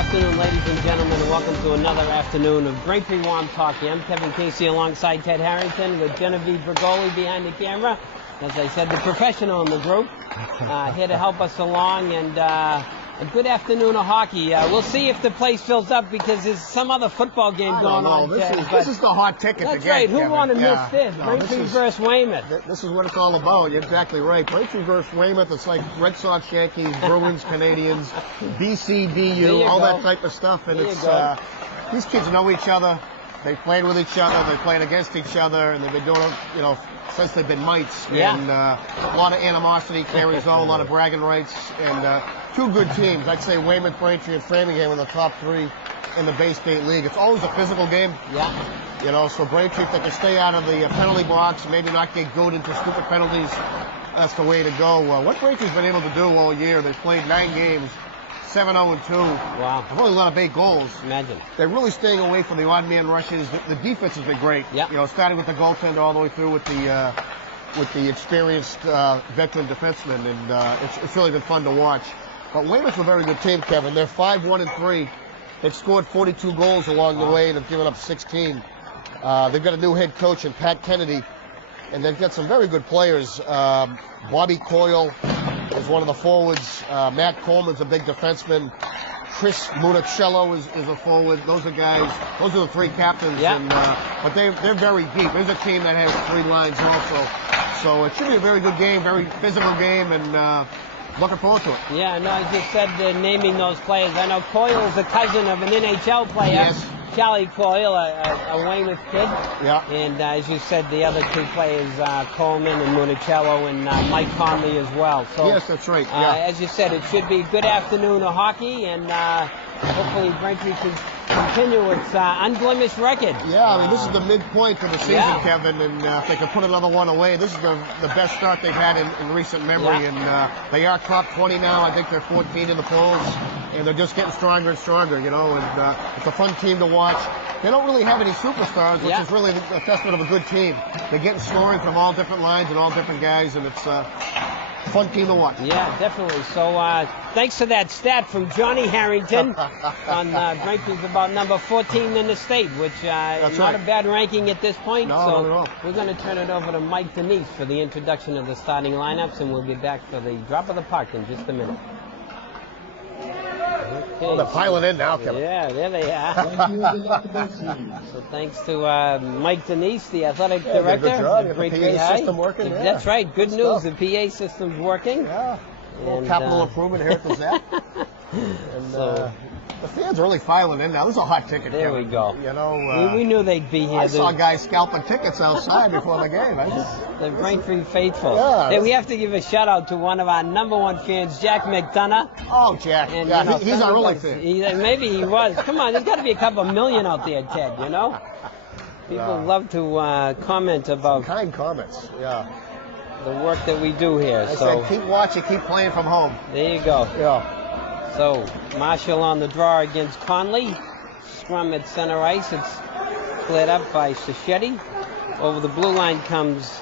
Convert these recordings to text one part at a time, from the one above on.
afternoon, ladies and gentlemen, and welcome to another afternoon of Braintree Warm Talking. I'm Kevin Casey alongside Ted Harrington with Genevieve Bergoli behind the camera. As I said, the professional in the group, here to help us along, and a good afternoon of hockey. We'll see if the place fills up because there's some other football game going on. This is the hot ticket. That's right. Who want to miss this? Braintree versus Weymouth. This is what it's all about. You're exactly right. Braintree versus Weymouth. It's like Red Sox, Yankees, Bruins, Canadians, BC, BU, all that type of stuff. And it's these kids know each other. They played with each other. They played against each other, and they've been doing it, since they've been mites. Yeah. And a lot of animosity carries on, a lot of bragging rights, and two good teams. I'd say Weymouth, Braintree, and Framingham are the top three in the Bay State League. It's always a physical game. Yeah. So Braintree, if they can stay out of the penalty box, maybe not get goaded into stupid penalties, that's the way to go. What Braintree's been able to do all year, they've played 9 games. 7-0-2. Wow. They've only let up 8 goals. Imagine. They're really staying away from the odd man rushes. The defense has been great. Yeah. Starting with the goaltender all the way through with the experienced veteran defenseman, and it's really been fun to watch. But Weymouth's a very good team, Kevin. They're 5-1-3. They've scored 42 goals along the way and have given up 16. They've got a new head coach in Pat Kennedy, and they've got some very good players. Bobby Coyle is one of the forwards. Matt Coleman's a big defenseman. Chris Municello is a forward. Those are the 3 captains. Yeah. But they're very deep. There's a team that has 3 lines also. So it should be a very good game, very physical game, and looking forward to it. Yeah, no, I just said naming those players. I know Coyle's a cousin of an NHL player. Yes. Charlie Coyle, a Weymouth kid. Yeah. And as you said, the other 2 players, Coleman and Municello, and Mike Conley as well. So, yes, that's right. Yeah. As you said, it should be a good afternoon of hockey, and hopefully Braintree can continue its unblemished record. Yeah, this is the midpoint of the season, Kevin, and if they can put another one away, this is the best start they've had in recent memory, and they are top 20 now. I think they're 14 in the polls, and they're just getting stronger and stronger, and it's a fun team to watch. They don't really have any superstars, which is really a testament of a good team. They're getting scoring from all different lines and all different guys, and it's a fun team to watch. Yeah, definitely. So thanks to that stat from Johnny Harrington on Braintree's about number 14 in the state, which is not a bad ranking at this point. No, so not at all. We're going to turn it over to Mike Denise for the introduction of the starting lineups, and we'll be back for the drop of the puck in just a minute. Okay. Oh, they're piling in now, Kevin. Yeah, there they are. So thanks to Mike Denise, the athletic director. Good job. At The PA system working. That's right. Good news. The PA system's working. Yeah. And, capital improvement here at the ZAC. And the fans are really filing in now. This is a hot ticket. There Kevin. we go. We knew they'd be here. I saw guys scalping tickets outside before the game. The Braintree faithful. Yeah, we have to give a shout out to one of our number 1 fans, Jack McDonough. Oh, Jack. And, he's our only fan. Maybe he was. Come on, there's got to be a couple million out there, Ted, People love to comment about... Some kind comments, the work that we do here. I said, keep watching, keep playing from home. There you go. Yeah. So, Marshall on the draw against Conley. Scrum at center ice. It's cleared up by Sacchetti. Over the blue line comes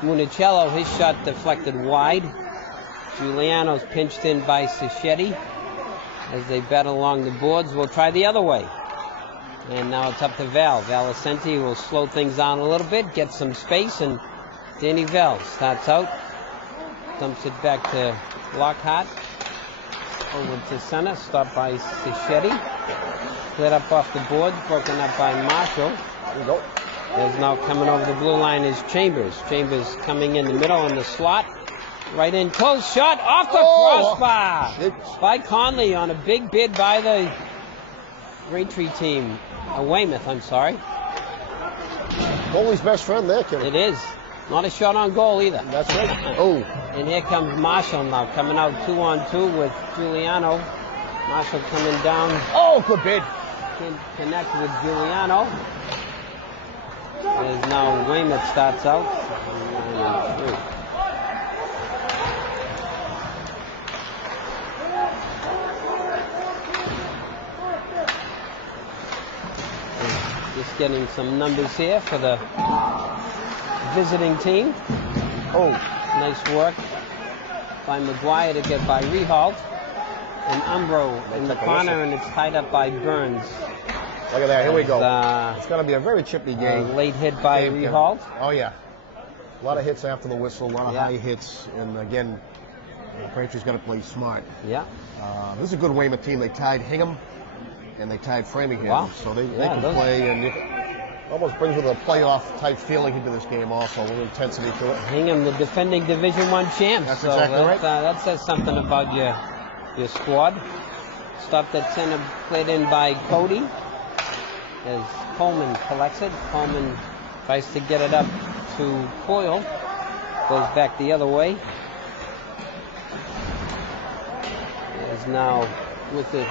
Municello. His shot deflected wide. Giuliano's pinched in by Sacchetti. As they battle along the boards, we'll try the other way. And now it's up to Val. Valicenti will slow things down a little bit, get some space, and Danny Val starts out. Dumps it back to Lockhart. Over to center, stopped by Sacchetti. Cleared up off the boards, broken up by Marshall. There you go. There's now coming over the blue line is Chambers. Chambers coming in the middle in the slot. Right in close, shot off the crossbar by Conley on a big bid by the Braintree team. Weymouth, I'm sorry. Goalie's best friend there, Kevin. It is. Not a shot on goal either. That's right. Oh. And here comes Marshall now, coming out 2-on-2 with Giuliano. Marshall coming down. Oh, good bid. Can connect with Giuliano. As now Weymouth starts out. 9-3. Just getting some numbers here for the visiting team. Oh, nice work by McGuire to get by Rehalt. and Umbro in the corner, and it's tied up by Burns. Look at that. Here we go. It's going to be a very chippy game. Late hit by Rehalt. Oh, yeah. A lot of hits after the whistle, a lot of high hits. And again, Braintree's got to play smart. Yeah. This is a good Weymouth team. They tied Hingham and they tied Framingham. Wow. So they can play, and it almost brings with a playoff type feeling into this game also, a little intensity to it. Hingham, the defending Division I champs. That's exactly right. That says something about your squad. Stopped at center, played in by Cody. As Coleman collects it. Coleman tries to get it up to Coyle. Goes back the other way. Is now with it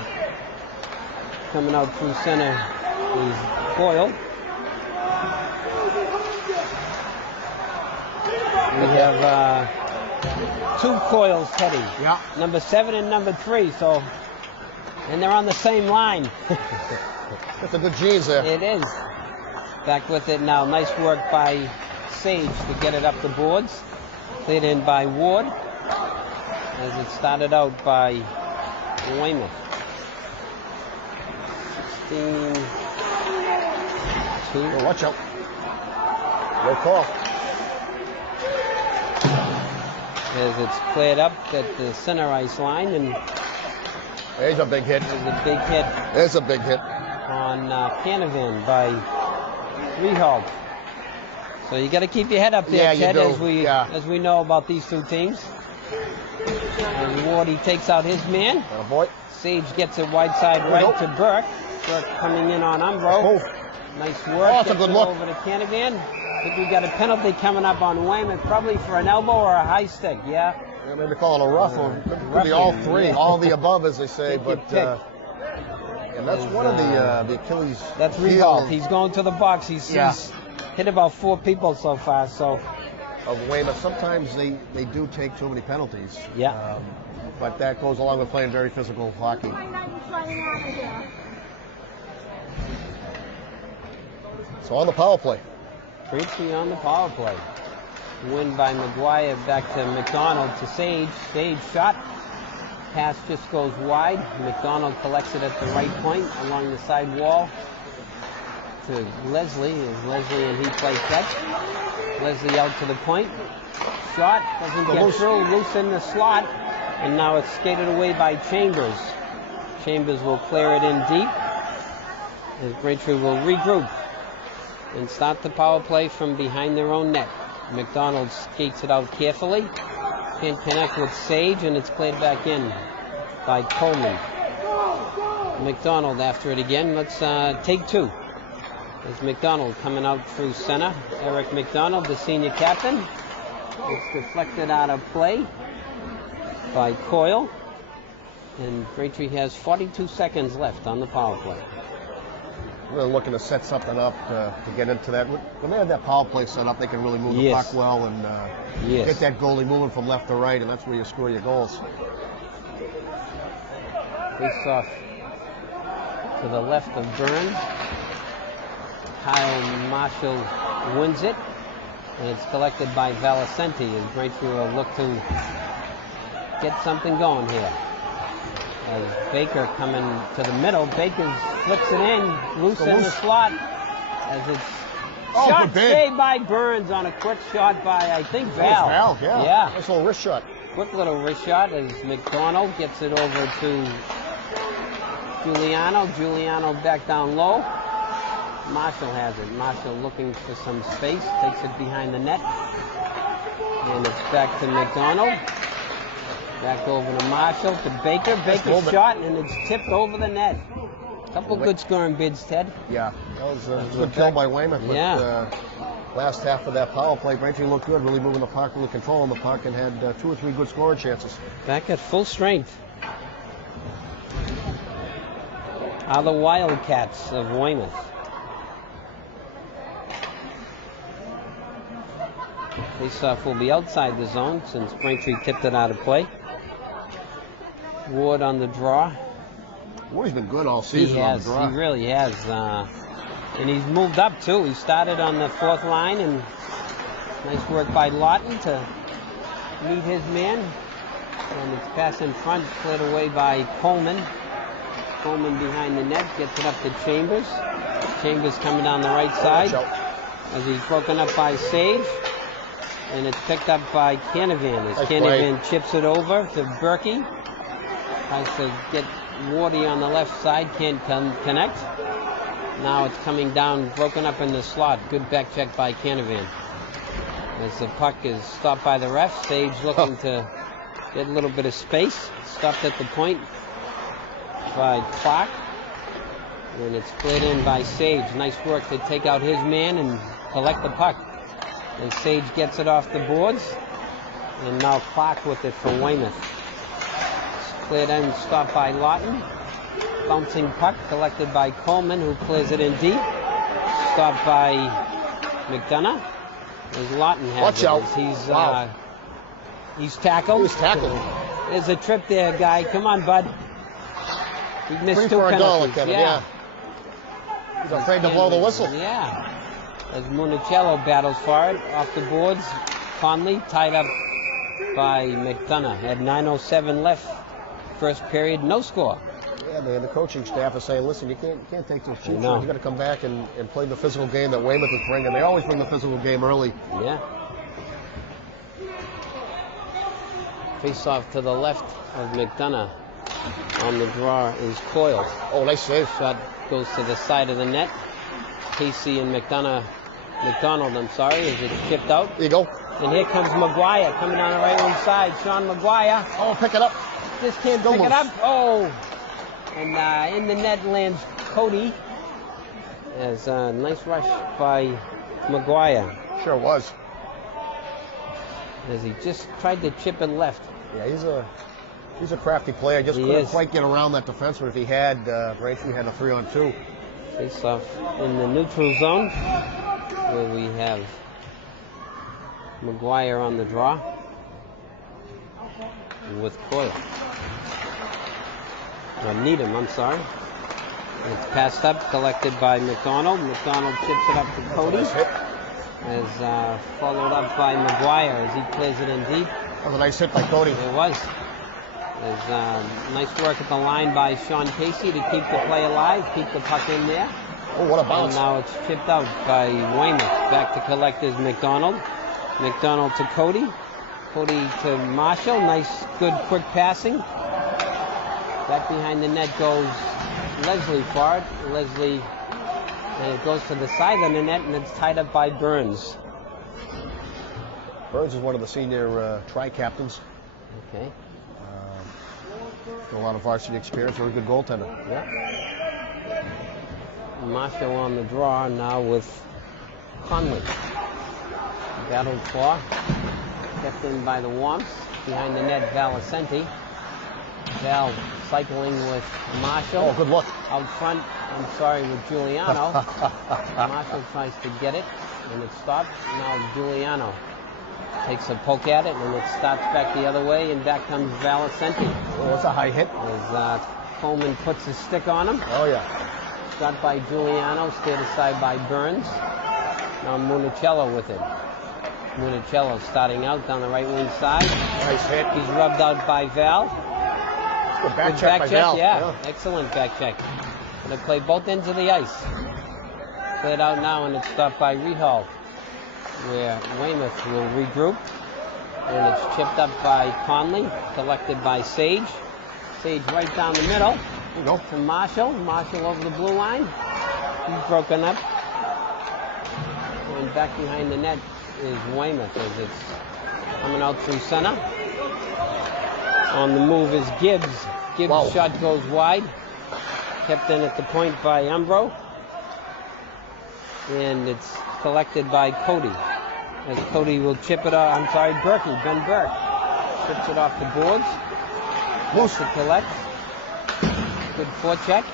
coming out through center is Coyle. We have two Coyles, Teddy. Yeah. Number 7 and number 3. So, and they're on the same line. That's a good genes there. It is. Back with it now. Nice work by Sage to get it up the boards. Played in by Ward. As it started out by Weymouth. 16-2. Oh, watch out. Good call. As it's cleared up at the center ice line, and There's a big hit. there's a big hit There's a big hit. on Canavan by Rehalt. So you got to keep your head up there, Yeah, Ted, you do. as we know about these two teams. And Ward, he takes out his man. Atta boy. Sage gets it wide side right to Burke. Burke coming in on Umbro. Oh. Nice work. Oh, it's a Gets good it look. over to Canavan. I think we got a penalty coming up on Weymouth, probably for an elbow or a high stick. Yeah. Yeah, maybe call it a rough or could be all three, all the above, as they say. Take your But pick. and that's one of the Achilles. That's heel Rehalt. He's going to the box. He's hit about 4 people so far. So of Weymouth. Sometimes they do take too many penalties. Yeah. But that goes along with playing very physical hockey. So on the power play. 3-3 on the power play. Win by McGuire back to McDonald to Sage. Sage shot. Pass just goes wide. McDonald collects it at the right point along the side wall to Leslie. As Leslie and he play catch. Leslie out to the point. Shot doesn't get through. Loose in the slot. And now it's skated away by Chambers. Chambers will clear it in deep. As Braintree will regroup and start the power play from behind their own net. McDonald skates it out carefully. Can't connect with Sage, and it's played back in by Coleman. McDonald after it again. Let's take 2. There's McDonald coming out through center. Eric McDonald, the senior captain. It's deflected out of play by Coyle. And Braintree has 42 seconds left on the power play. Really looking to set something up to get into that. When they have that power play set up, they can really move the puck well and get that goalie moving from left to right, and that's where you score your goals. Face off to the left of Burns. Kyle Marshall wins it, and it's collected by Valicenti as Braintree will look to get something going here. As Baker coming to the middle, Baker flips it in, loose in the slot, as it's shot saved by Burns on a quick shot by, I think, Val. Val, yeah. Nice little wrist shot. Quick little wrist shot as McDonald gets it over to Giuliano. Giuliano back down low. Marshall has it. Marshall looking for some space, takes it behind the net. And it's back to McDonald. Back over to Marshall, to Baker. Baker's shot, and it's tipped over the net. Couple good scoring bids, Ted. Yeah, that was a good kill by Weymouth. Yeah. But, last half of that power play, Braintree looked good, really moving the puck, really controlling the puck, and had 2 or 3 good scoring chances. Back at full strength are the Wildcats of Weymouth. Faceoff will be outside the zone since Braintree tipped it out of play. Ward on the draw. Ward's been good all season. He really has. And he's moved up too. He started on the 4th line, and nice work by Lawton to meet his man. And it's pass in front, cleared away by Coleman. Coleman behind the net, gets it up to Chambers. Chambers coming down the right side as he's broken up by Sage. And it's picked up by Canavan as Canavan chips it over to Berkey. Tries to get Wardy on the left side, can't connect. Now it's coming down, broken up in the slot. Good back check by Canavan. As the puck is stopped by the ref, Sage looking to get a little bit of space. Stopped at the point by Clark. And it's cleared in by Sage. Nice work to take out his man and collect the puck. And Sage gets it off the boards. And now Clark with it for Weymouth. It's cleared in, stopped by Lawton. Bouncing puck collected by Coleman, who clears it in deep. Stopped by McDonough. As Lawton has Watch it. out. He's tackled. He's tackled. There's a trip there, guy. Come on, bud. He missed 3 two for a goal, penalties. Kevin, yeah. He's afraid to blow the whistle. Yeah. As Municello battles for it off the boards. Conley tied up by McDonough. At 9:07 left, first period, no score. Yeah, man, the coaching staff is saying, listen, you can't take those cheap shots. You got to come back and play the physical game that Weymouth is bringing. They always bring the physical game early. Yeah. Face off to the left of McDonough. On the draw is Coyle. Oh, nice save. Shot goes to the side of the net. Casey and McDonough, as it's chipped out. There you go. And here comes McGuire coming down the right hand side. Sean McGuire. Oh, pick it up. Just can't pick it up. Oh. And in the net lands Cody. As a nice rush by McGuire. Sure was. As he just tried to chip it left. Yeah, he's a crafty player. Just couldn't quite get around that defenseman. If he had, Braintree had a 3-on-2. Face off in the neutral zone, where we have McGuire on the draw with Coyle. Needham, I'm sorry. And it's passed up, collected by McDonald. McDonald chips it up to Cody. As followed up by McGuire as he plays it in deep. That was a nice hit by Cody. It was. There's nice work at the line by Sean Casey to keep the play alive, keep the puck in there. Oh, what a bounce. And now it's chipped out by Weymouth. Back to collect is McDonald. McDonald to Cody. Cody to Marshall. Nice, good, quick passing. Back behind the net goes Leslie for it. Leslie, and it goes to the side of the net, and it's tied up by Burns. Burns is one of the senior tri-captains. Okay. A lot of varsity experience, very good goaltender. Yeah. Marshall on the draw now with Conley. Battled for. Kept in by the Womps. Behind the net, Valicenti. Val cycling with Marshall. Oh, good look. Out front, I'm sorry, with Giuliano. Marshall tries to get it, and it stopped. Now Giuliano takes a poke at it, and it stops back the other way, and back comes Valicenti. Oh, that's a high hit. As Coleman puts his stick on him. Oh, yeah. Shot by Giuliano, steered aside by Burns. Now Municello with it. Municello starting out down the right wing side. Nice hit. He's rubbed out by Val. Good back check by Val. Yeah. Excellent back check. Gonna play both ends of the ice. Played out now, and it's stopped by Rehal, where Weymouth will regroup. And it's chipped up by Conley, collected by Sage. Sage right down the middle. There you go. To Marshall. Marshall over the blue line. He's broken up. And back behind the net is Weymouth as it's coming out through center. On the move is Gibbs. Gibbs' shot goes wide. Kept in at the point by Umbro. And it's collected by Cody. As Cody will chip it off. I'm sorry, Berkey. Ben Burke chips it off the boards. Close to collect. Good forecheck.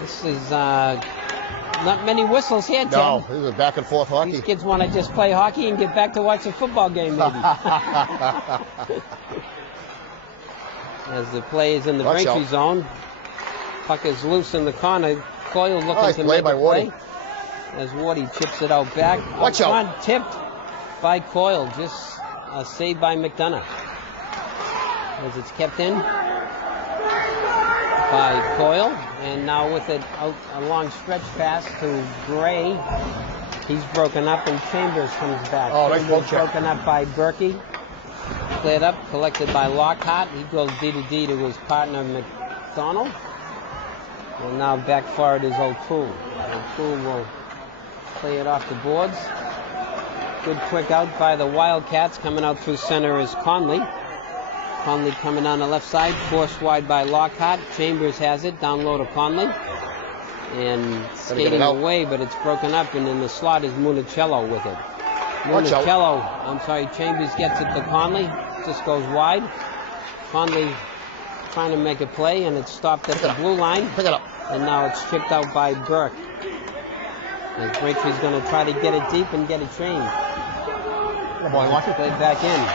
This is not many whistles here, Tim. No, this is a back and forth hockey. These kids want to just play hockey and get back to watch a football game, maybe. As the play is in the Braintree zone. Puck is loose in the corner. Coyle looking to make a play. As Wardy chips it out back. Watch out. Tipped by Coyle. Just a save by McDonough. as it's kept in by Coyle, and now with it out a long stretch pass to Gray. He's broken up, and Chambers comes back. Oh, nice Chambers poke check. broken up by Berkey. Cleared up, collected by Lockhart. He goes D to his partner McDonald. And now back for it is O'Toole. O'Toole will play it off the boards. Good quick out by the Wildcats. Coming out through center is Conley. Conley coming on the left side, forced wide by Lockhart. Chambers has it, down low to Conley. And skating away, but it's broken up, and in the slot is Municello with it. Chambers gets it to Conley, just goes wide. Conley trying to make a play, and it's stopped at the blue line. Pick it up. And now it's chipped out by Burke. As Braintree's going to try to get it deep and get it changed. Good boy, watch it. Played back in.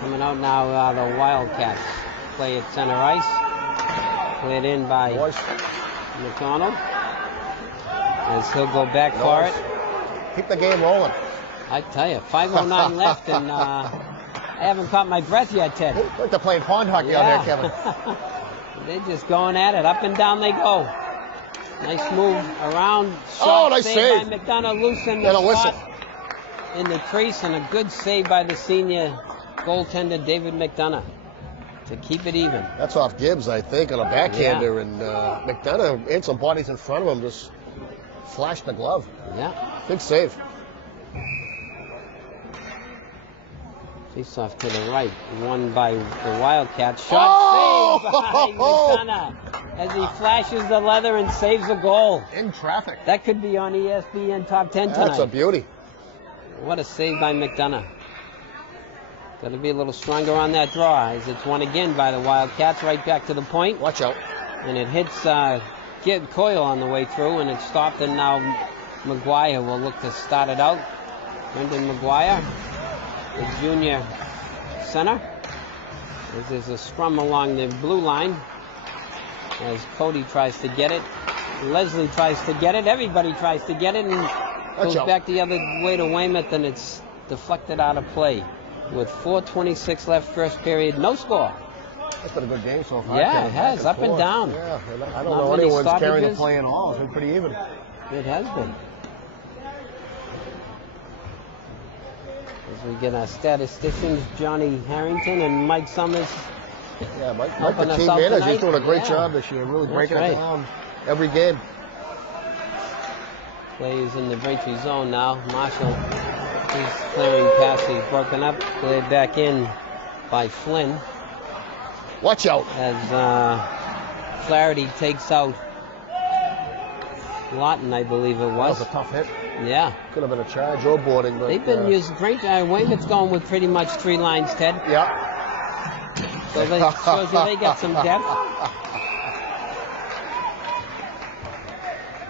Coming out now, the Wildcats play at center ice. Played in by McDonald. As he'll go back for it. Keep the game rolling. I tell you, 5:09 left, and I haven't caught my breath yet, Ted. Like they're playing pond hockey out here, Kevin. They're just going at it. Up and down they go. Nice move around. Nice save by McDonough, loose in the spot in the crease, and a good save by the senior goaltender, David McDonough, to keep it even. That's off Gibbs, I think, on a backhander, and McDonough and some bodies in front of him just flashed the glove. Yeah. Big save. Face off to the right, won by the Wildcats. Shot saved by McDonough as he flashes the leather and saves a goal. In traffic. That could be on ESPN Top 10 tonight. That's a beauty. What a save by McDonough. Got to be a little stronger on that draw, as it's won again by the Wildcats, right back to the point. Watch out. And it hits Coyle on the way through, and it's stopped, and now McGuire will look to start it out. Brendan McGuire, the junior center. As there's a scrum along the blue line, as Cody tries to get it. Leslie tries to get it. Everybody tries to get it, and goes back the other way to Weymouth, and it's deflected out of play. With 4:26 left, first period, no score. That's been a good game so far. Yeah, it has, up and down. Yeah, I don't know anyone's carrying the play at all. It's been pretty even. It has been. As we get our statisticians, Johnny Harrington and Mike Summers. Yeah, Mike the team manager, is doing a great job this year, really breaking it down every game. Plays in the Braintree zone now. Marshall, he's clearing past, he's broken up, played back in by Flynn. Watch out. As Flaherty takes out Lawton, I believe it was. That was a tough hit. Yeah. Could have been a charge or boarding. But, they've been using Weymouth's going with pretty much 3 lines, Ted. Yeah. So they shows you they got some depth.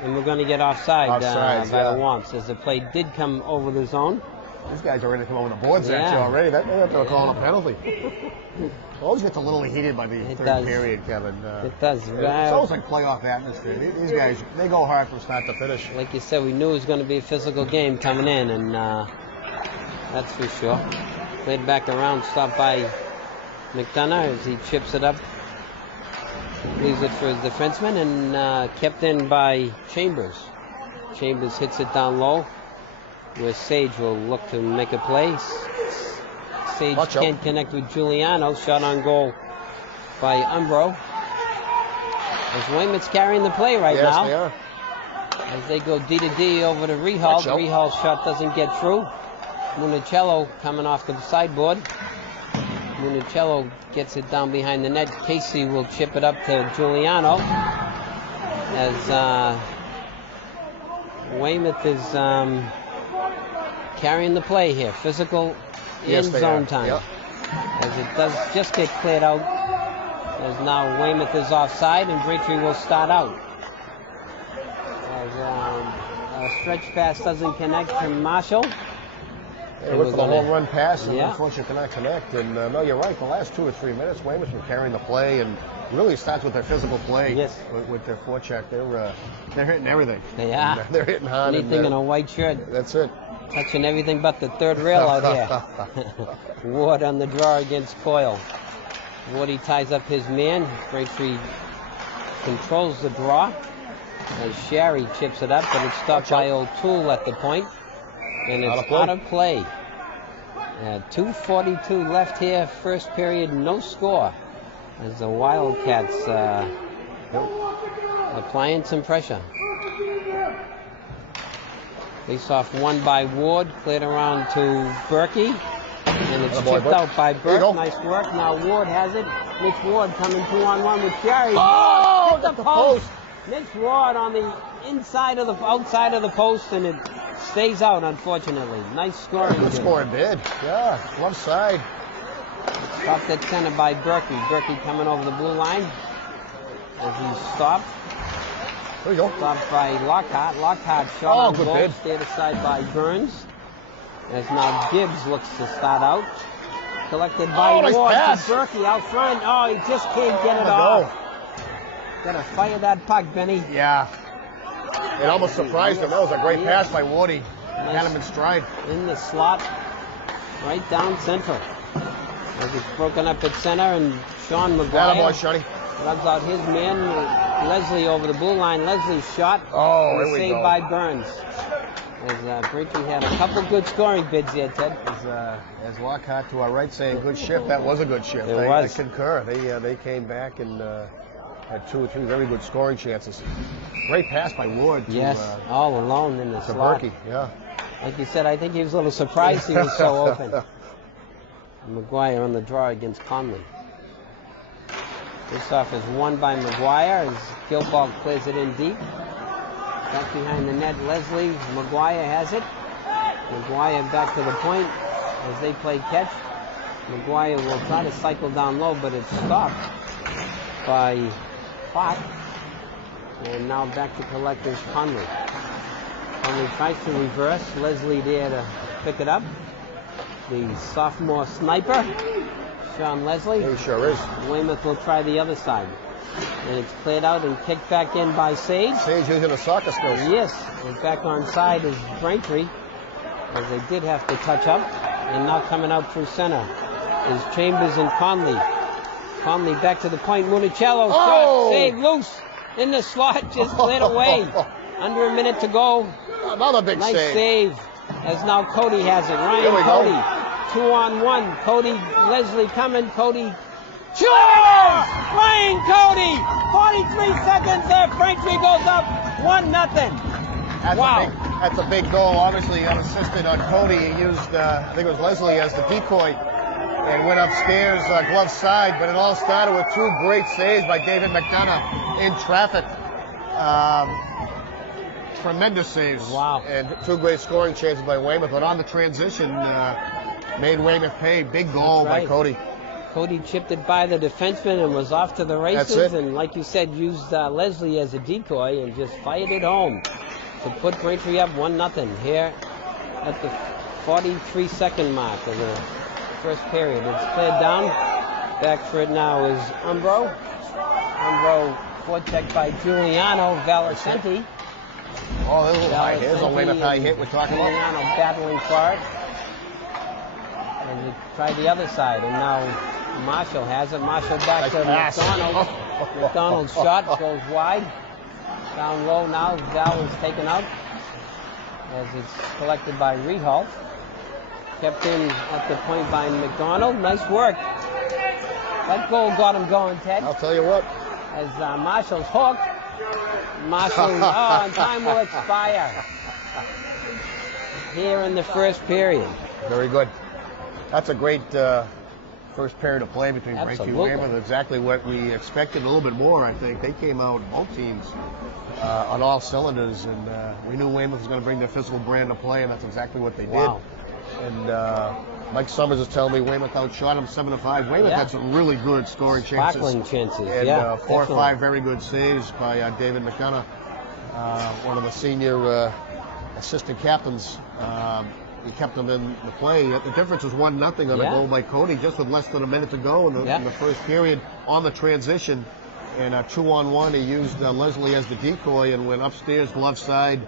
And we're going to get offside by the Womps, as the play did come over the zone. These guys are ready to come over the boards actually already. They're calling a penalty. Always gets a little heated by the third period, Kevin. It does. It's almost like playoff atmosphere. These guys, they go hard from start to finish. Like you said, we knew it was going to be a physical game coming in, and that's for sure. Played back around, stopped by McDonough as he chips it up. Leaves it for his defenseman, and kept in by Chambers. Chambers hits it down low, where Sage will look to make a play. Sage can't connect with Giuliano. Shot on goal by Umbro. As Weymouth's carrying the play now. Yes, they are. As they go D to D over to Rehal. Rehal's shot doesn't get through. Municello coming off the sideboard. Municello gets it down behind the net. Casey will chip it up to Giuliano. As Weymouth is carrying the play here. Physical in zone time. Yep. As it does just get cleared out. As now Weymouth is offside, and Braintree will start out. As a stretch pass doesn't connect to Marshall. They went for the home run pass, and unfortunately cannot connect. And no, you're right. The last 2 or 3 minutes, Weymouth were carrying the play, and really starts with their physical play. Yes. With their forecheck, they're hitting everything. They are. They're hitting hard. Anything in a white shirt. That's it. touching everything but the third rail out here. Ward on the draw against Coyle. Wardy ties up his man. Braintree controls the draw. As Sherry chips it up, but it's stopped by O'Toole at the point. And it's out of play. 2:42 left here, first period, no score. As the Wildcats applying some pressure. Face-off won by Ward, cleared around to Berkey. And it's chipped out by Burke. Nice work. Now Ward has it. Mitch Ward coming 2-on-1 with Sherry. Oh, hit the post. Mitch Ward on the outside of the post, and it stays out, unfortunately. Nice scoring. Good scoring bid. Yeah, left side. Stopped at center by Berkey. Berkey coming over the blue line as he stopped. There you go. Stopped by Lockhart. Lockhart shot on goal, stayed aside by Burns. As now Gibbs looks to start out. Collected by Ward to Berkey out front. Oh, he just can't get it off. Gotta fire that puck, Benny. Yeah. It almost surprised him. That was a great pass by Wardy. Had him in stride. In the slot, right down central. As it's broken up at center, and Sean McGuire rubs out his man. Leslie over the blue line. Leslie's shot. Oh, here we saved go. by Burns. As Braintree had a couple good scoring bids here, Ted. As Lockhart to our right saying good shift, that was a good shift. I concur. They came back and had 2 or 3 very good scoring chances. Great pass by Ward. All alone in the slot. Berkey, yeah. Like you said, I think he was a little surprised he was so open. McGuire on the draw against Conley. This off is won by McGuire as Gilball clears it in deep. Back behind the net, Leslie. McGuire has it. McGuire back to the point as they play catch. McGuire will try to cycle down low, but it's stopped by Clark. And now back to collectors Conley. Conley tries to reverse. Leslie there to pick it up. The sophomore sniper, Sean Leslie. He sure is. Weymouth will try the other side. And it's cleared out and kicked back in by Sage. Sage using a soccer skills. Yes. And back on side is Braintree, as they did have to touch up. And now coming out through center is Chambers and Conley. Conley back to the point. Municello shot, save loose in the slot, just cleared away. Under a minute to go. Another big nice save. As now Cody has it. Ryan Cody, 2-on-1. Cody, Leslie coming. Cody. Scores! Ryan Cody! 43 seconds there. Braintree goes up 1-0. Wow. That's a big goal. Obviously, unassisted on Cody. He used, I think it was Leslie as the decoy and went upstairs, glove side. But it all started with 2 great saves by David McDonough in traffic. Tremendous saves. Wow. And 2 great scoring chances by Weymouth. But on the transition, made Weymouth pay. Big goal by Cody. Cody chipped it by the defenseman and was off to the races. And like you said, used Leslie as a decoy and just fired it home to put Braintree up 1-0 here at the 43-second mark of the first period. It's cleared down. Back for it now is Umbro. Umbro forechecked by Giuliano Valicenti. Oh, there's a little high hit. There's a Weymouth high hit we're talking about. Giuliano battling for it. And he tried the other side, and now Marshall has it. Marshall back to McDonald. McDonald's shot goes wide. Down low now. Val is taken out as it's collected by Rehalt. Kept in at the point by McDonald. Nice work. That goal got him going, Ted. I'll tell you what. As Marshall's hooked. Marshall, and time will expire here in the first period. Very good. That's a great first period of play between Braintree and Weymouth. Exactly what we expected, a little bit more, I think. They came out, both teams, on all cylinders, and we knew Weymouth was going to bring their physical brand to play, and that's exactly what they did. And Mike Summers is telling me Weymouth outshot him 7-5. Weymouth had some really good scoring chances. Sparkling chances, and 4 or 5 very good saves by David McDonough, one of the senior assistant captains. He kept them in the play. The difference was 1-0 on the goal by Cody, just with less than a minute to go in the first period on the transition. And 2-on-1, he used Leslie as the decoy and went upstairs, glove side,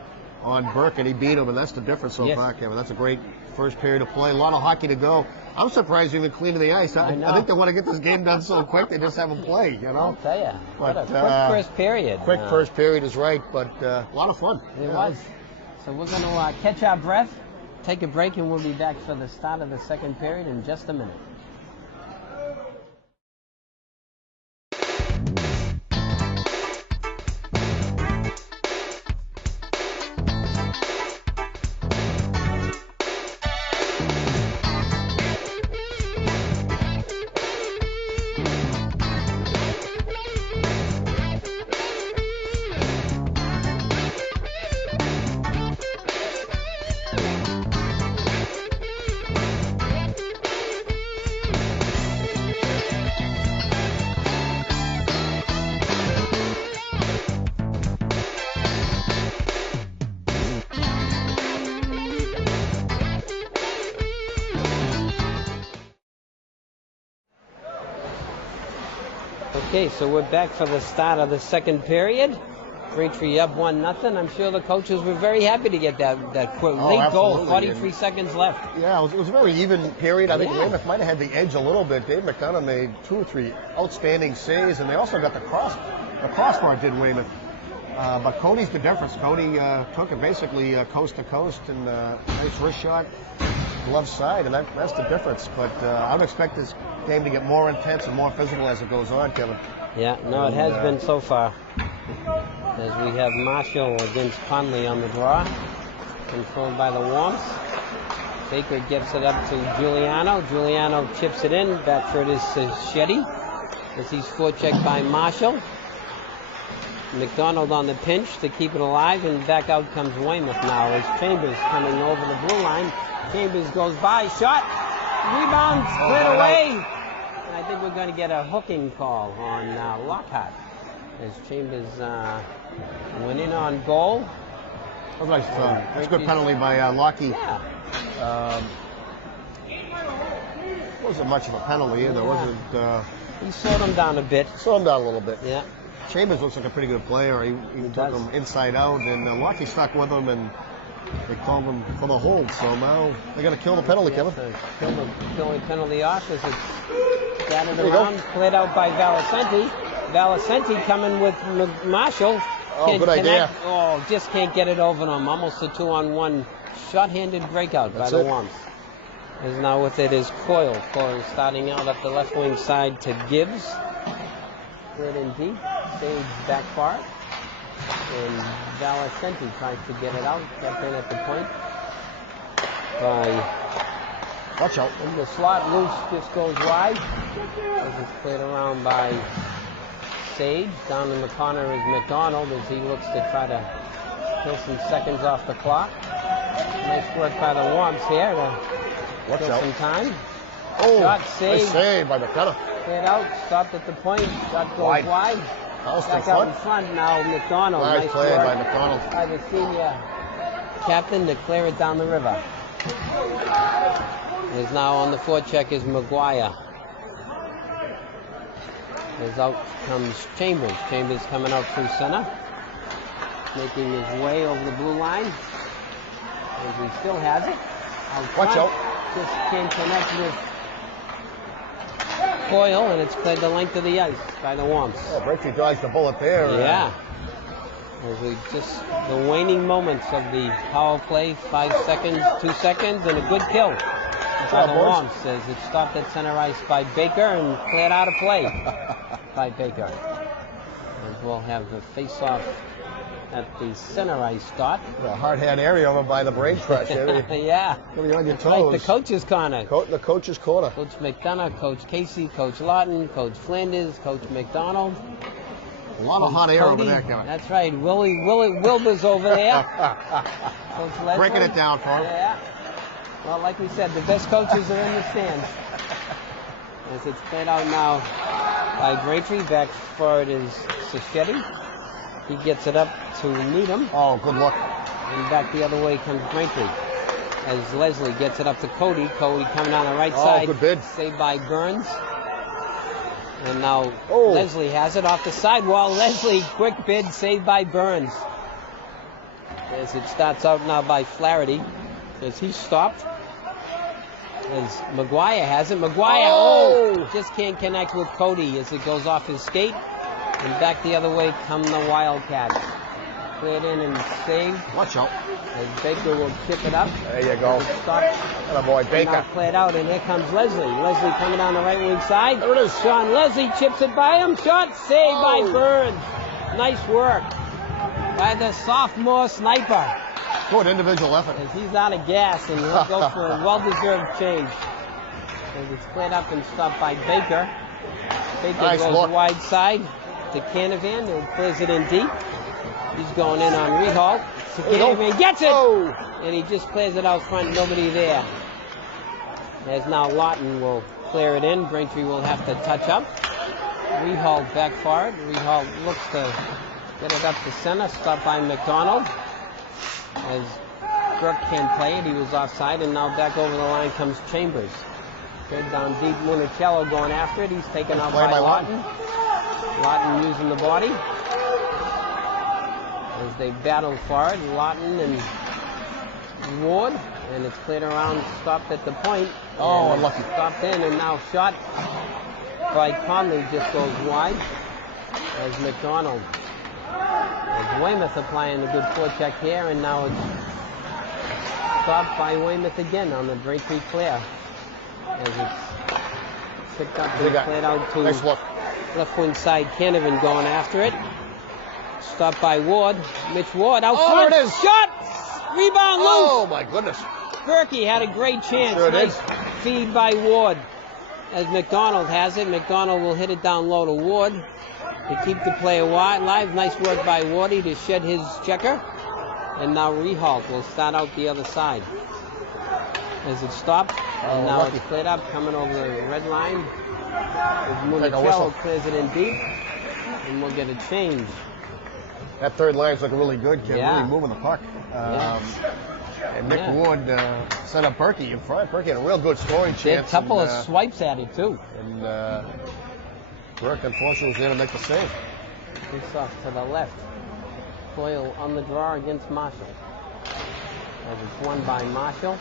on Burke, and he beat him, and that's the difference so Yes. far, Kevin. That's a great first period of play. A lot of hockey to go. I'm surprised you're even cleaning the ice. I think they want to get this game done so quick, they just have them play, you know? I'll tell you. What But, a quick first period. Quick first period is right, but a lot of fun. It was. So we're going to catch our breath, take a break, and we'll be back for the start of the second period in just a minute. Okay, so we're back for the start of the second period. Braintree up 1-0. I'm sure the coaches were very happy to get that quick late goal. 43 seconds left. Yeah, it was a very even period. I think Weymouth might have had the edge a little bit. Dave McDonough made 2 or 3 outstanding saves, and they also got the crossbar did Weymouth. But Cody's the difference. Cody took it basically coast to coast, and nice wrist shot, glove side, and that's the difference. But I would expect this game to get more intense and more physical as it goes on, Kevin. Yeah, no, it has been so far. As we have Marshall against Conley on the draw, controlled by the Worms. Baker gets it up to Giuliano. Giuliano chips it in. Back for it is Shetty, as he's forechecked by Marshall. McDonald on the pinch to keep it alive, and back out comes Weymouth now as Chambers coming over the blue line. Chambers goes by, shot, rebounds, cleared away. And I think we're going to get a hooking call on Lockhart as Chambers went in on goal. That's a good penalty by Lockie. Yeah. Wasn't much of a penalty either, wasn't it? He slowed him down a bit. Slowed him down a little bit. Yeah. Chambers looks like a pretty good player. He took him inside out, and Lockie stuck with him, and they called him for the hold. So now they got to kill the penalty, Kevin. Kill the penalty off as it's batted around, cleared out by Valicenti. Valicenti coming with Marshall. Oh, good idea. Oh, just can't get it over him. Almost a 2-on-1 short-handed breakout by the Worms. As now with it is Coyle. Coyle starting out up the left wing side to Gibbs. Good in deep. Sage back far. And Valicenti tries to get it out. Kept in at the point. Watch out. In the slot, loose just goes wide. As it's cleared around by Sage. Down in the corner is McDonald as he looks to try to kill some seconds off the clock. Nice work by the Worms here to kill some time. Oh, shot saved. Nice save by McDonough. Cleared out, stopped at the point. Shot goes wide. Back out in front now, McDonald. Nice play work by McDonald. by the senior captain to clear it down the river. Is now on the forecheck is McGuire. As out comes Chambers. Chambers coming out through center. Making his way over the blue line. As he still has it. Watch out. Just can't connect with Coyle, and it's cleared the length of the ice by the Worms. Oh, Braintree dodged the bullet there. Yeah. As we just, the waning moments of the power play, 5 seconds, 2 seconds, and a good kill by the Worms. As it stopped at center ice by Baker and cleared out of play by Baker. And we'll have the face-off at the center ice dot. A hard-hat area over by the brain crush. Yeah. You'll be on your That's toes. right, the coach's corner. The coach's corner. Coach McDonough, Coach Casey, Coach Lawton, Coach Flanders, Coach McDonald. A lot of hot air over there, Kevin. That's right. Wilbur's over there. Coach Leslie. Breaking it down for him. Yeah. Well, like we said, the best coaches are in the stands. As it's played out now by Braintree. Back for it is Sacchetti. He gets it up to Needham. Oh, good look. And back the other way comes Braintree. As Leslie gets it up to Cody. Cody coming on the right side. Good bid. Saved by Burns. And now Leslie has it off the sidewall. Leslie, quick bid, saved by Burns. as it starts out now by Flaherty, as he's stopped. As McGuire has it. McGuire, just can't connect with Cody as it goes off his skate. And back the other way come the Wildcats. Cleared in and saved. Watch out. As Baker will chip it up. There you go. That boy, Baker. Now cleared out, and here comes Leslie. Leslie coming down the right wing side. There it is. Sean Leslie chips it by him. Shot saved by Burns. Nice work by the sophomore sniper. Good individual effort. As he's out of gas, and he'll go for a well-deserved change. As it's cleared up and stopped by Baker. Baker goes wide side to Canavan, who clears it in deep. He's going in on Rehalt. Canavan gets it! And he just clears it out front, nobody there. As now Lawton will clear it in. Braintree will have to touch up. Rehalt back for it. Rehalt looks to get it up to center, stopped by McDonald. As Burke can't play it, he was offside, and now back over the line comes Chambers. Good down deep, Municello going after it. He's taken out by Lawton. Lawton using the body. As they battle for it, Lawton and Ward, and it's cleared around, stopped at the point. Unlucky. Stopped in, and now shot by Conley just goes wide. As McDonald. As Weymouth applying a good forecheck here, and now it's stopped by Weymouth again on the Braintree clear. As it's picked up and cleared out to left wing side. Canavan going after it. Stopped by Ward. Mitch Ward out front. There it is. Shot! Rebound loose! Oh my goodness. Berkey had a great chance. Sure nice feed by Ward. As McDonald has it, McDonald will hit it down low to Ward to keep the play alive. Nice work by Wardy to shed his checker. And now Rehalt will start out the other side. As it stopped, and now it's cleared up, coming over the red line. As Municello clears it in deep, and we'll get a change. That third line's looking really good, Kim. Really moving the puck. And Nick Ward set up Berkey in front. Berkey had a real good scoring chance. A couple of swipes at it, too. And Burke, unfortunately, was there to make the save. Face off to the left. Coyle on the draw against Marshall. As it's won by Marshall.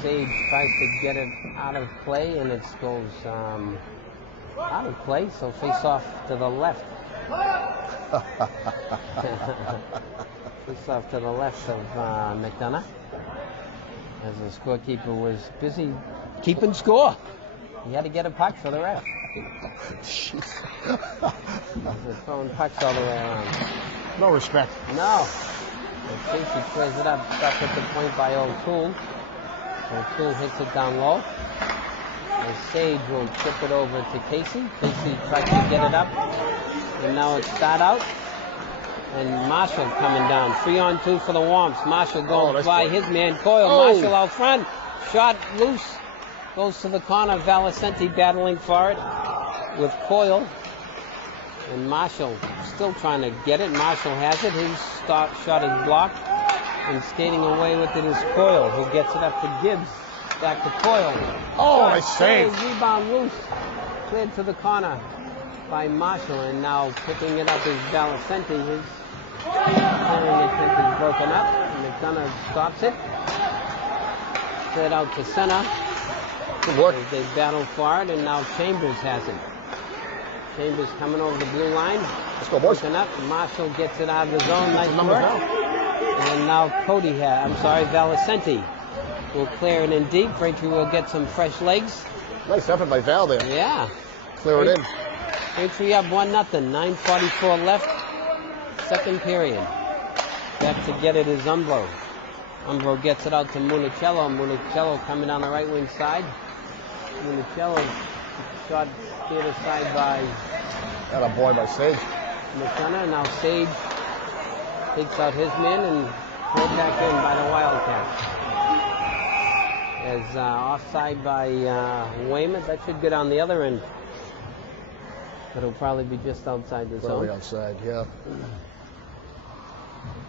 Sage tries to get it out of play, and it goes out of play, so face off to the left. Face off to the left of McDonough. As the scorekeeper was busy keeping score. He had to get a puck for the ref. They're throwing pucks all the way around. No respect. No. And Casey clears it up, stuck at the point by O'Toole. O'Toole hits it down low. And Sage will chip it over to Casey. Casey tries to get it up. And now it's start out. And Marshall coming down. 3-on-2 for the Womps. Marshall goes by his man Coyle. Marshall out front. Shot loose. Goes to the corner. Valicenti battling for it with Coyle. And Marshall still trying to get it. Marshall has it. His shot is blocked. And skating away with it is Coyle, who gets it up to Gibbs. Back to Coyle. Nice save. Rebound loose. Cleared to the corner by Marshall. And now picking it up is Valicenti. His clearing attempt is broken up. McDonough stops it. Cleared out to center. Good work. As they battle for it, and now Chambers has it. Chambers coming over the blue line. Let's go, boys. Up. Marshall gets it out of the zone. Nice work. And now Valicenti will clear it in deep. Braintree will get some fresh legs. Nice effort by Val there. Yeah. Clear it in. Braintree up 1-0. 9:44 left. Second period. Back to get it is Umbro. Umbro gets it out to Municello. Municello coming down the right wing side. Municello shot steered aside by Got a boy by Sage. McDonough. Now Sage takes out his men and pulled back in by the Wildcats. As offside by Weymouth. That should get on the other end. But it'll probably be just outside the zone. Probably outside, yeah.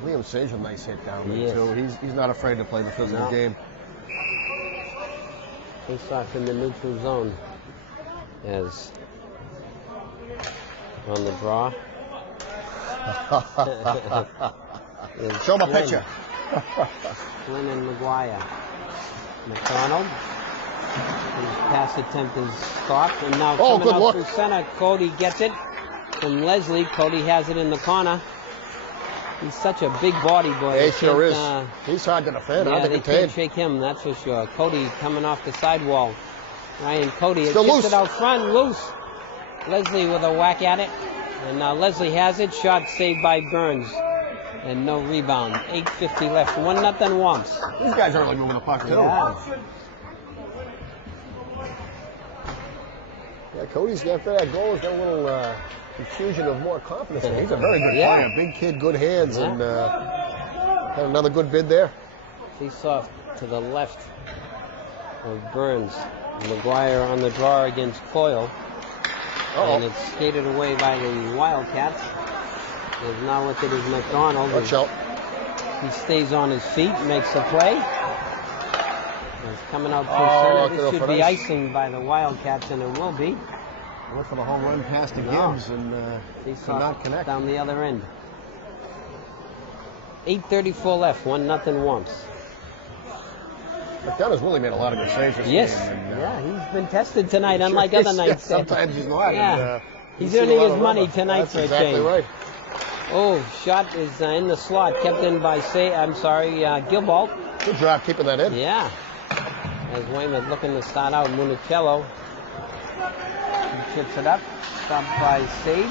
Liam Sage, a nice hit down there, too. He's not afraid to play the physical game. Face off in the neutral zone. As on the draw. is Show him a Flynn. picture. Flynn and McGuire. McDonald. His pass attempt is stopped. And now coming good out look. through center, Cody gets it from Leslie. Cody has it in the corner. He's such a big body boy. Yeah, he They sure can't, is. He's hard to defend, Yeah, hard to they contain. can't shake him, that's for sure. Cody coming off the sidewall. Ryan Cody Still gets loose. it out front, loose. Leslie with a whack at it. And now Leslie has it. Shot saved by Burns. And no rebound. 8:50 left. 1-0 Womps. These guys are really moving the puck, too. Yeah. Yeah, Cody's after that goal, he's got a little infusion of more confidence. He's a very good player. Big kid, good hands, and had another good bid there. Face off to the left of Burns. McGuire on the draw against Coyle. And it's skated away by the Wildcats. And now with it is McDonald. Watch out. He stays on his feet, makes the play. He's coming out through center. This should be icing by the Wildcats, and it will be. Went for the home run pass to Gibbs and did not connect. Down the other end. 8:34 left. 1-0 Womps. McDonough's really made a lot of good saves this Yes. game. And, He's been tested tonight, unlike other nights. Sometimes he's not. Yeah. And, He's you see earning a lot his of money rubber. tonight That's for a exactly change. right. Oh, shot is in the slot, kept in by Gilbalt. Good job keeping that in. Yeah. As Weymouth looking to start out, Municello. He chips it up, stopped by Sage.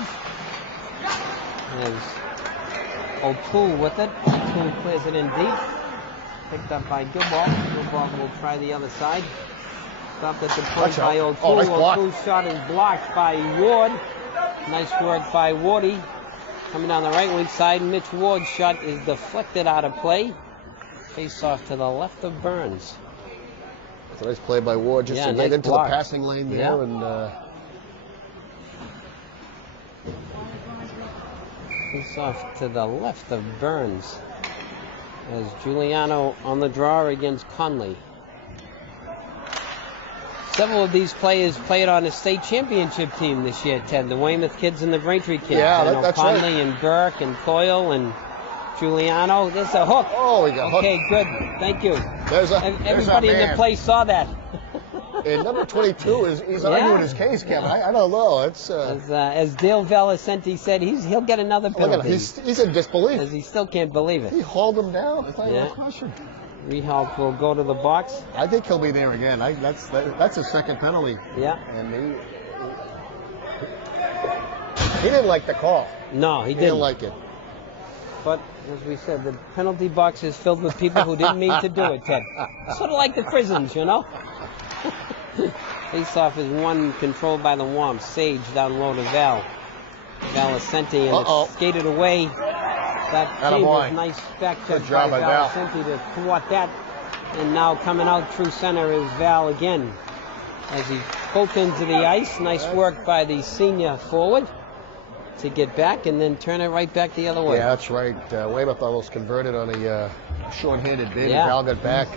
There's O'Toole with it. O'Toole clears it in deep. Picked up by Gilbalt. Gilbalt will try the other side. Stopped at the point by O'Toole. Nice block. O'Toole's shot is blocked by Ward. Nice work by Wardy. Coming down the right wing side, Mitch Ward's shot is deflected out of play. Face off to the left of Burns. It's a nice play by Ward just to nice get into block. the passing lane there. Yeah. And Face off to the left of Burns. As Giuliano on the draw against Conley. Several of these players played on a state championship team this year, Ted. The Weymouth kids and the Braintree kids. Yeah, that's Conley right. and Burke and Coyle and Giuliano. There's a hook. Oh, we got hooked. Okay, good. Thank you. Everybody in the place saw that. And number 22 he's arguing his case, Kevin. I don't know. It's as Dale Vellicenti said, he'll get another penalty. He's in disbelief. As he still can't believe it. He hauled him down. It's not Yeah. a question. Rehalt will go to the box. I think he'll be there again. That's his second penalty. Yeah. And he didn't like the call. No, he He didn't. didn't like it. But as we said, the penalty box is filled with people who didn't mean to do it, Ted. Sort of like the prisons, you know? Face-off is one controlled by the Womps. Sage down low to Vallicenti, and it's skated away. That Chambers, nice back check by Vallicenti to thwart that. And now coming out through center is Val again. As he poked into the ice. Nice work by the senior forward to get back and then turn it right back the other way. Yeah, that's right. Weymouth almost converted on a short-handed bid. Yeah. Val got back,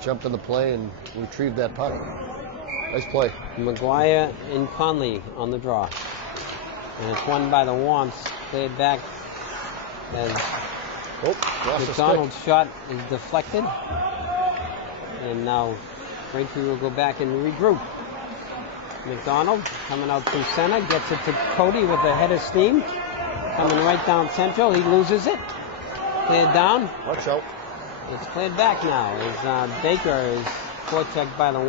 jumped in the play, and retrieved that puck. Nice play. McGuire and Conley on the draw. And it's won by the Womps. Played back as McDonald's shot is deflected. And now Braintree will go back and regroup. McDonald coming out through center, gets it to Cody with a head of steam. Coming right down central, he loses it. Cleared down. Watch out. It's cleared back now as Baker is forechecked by the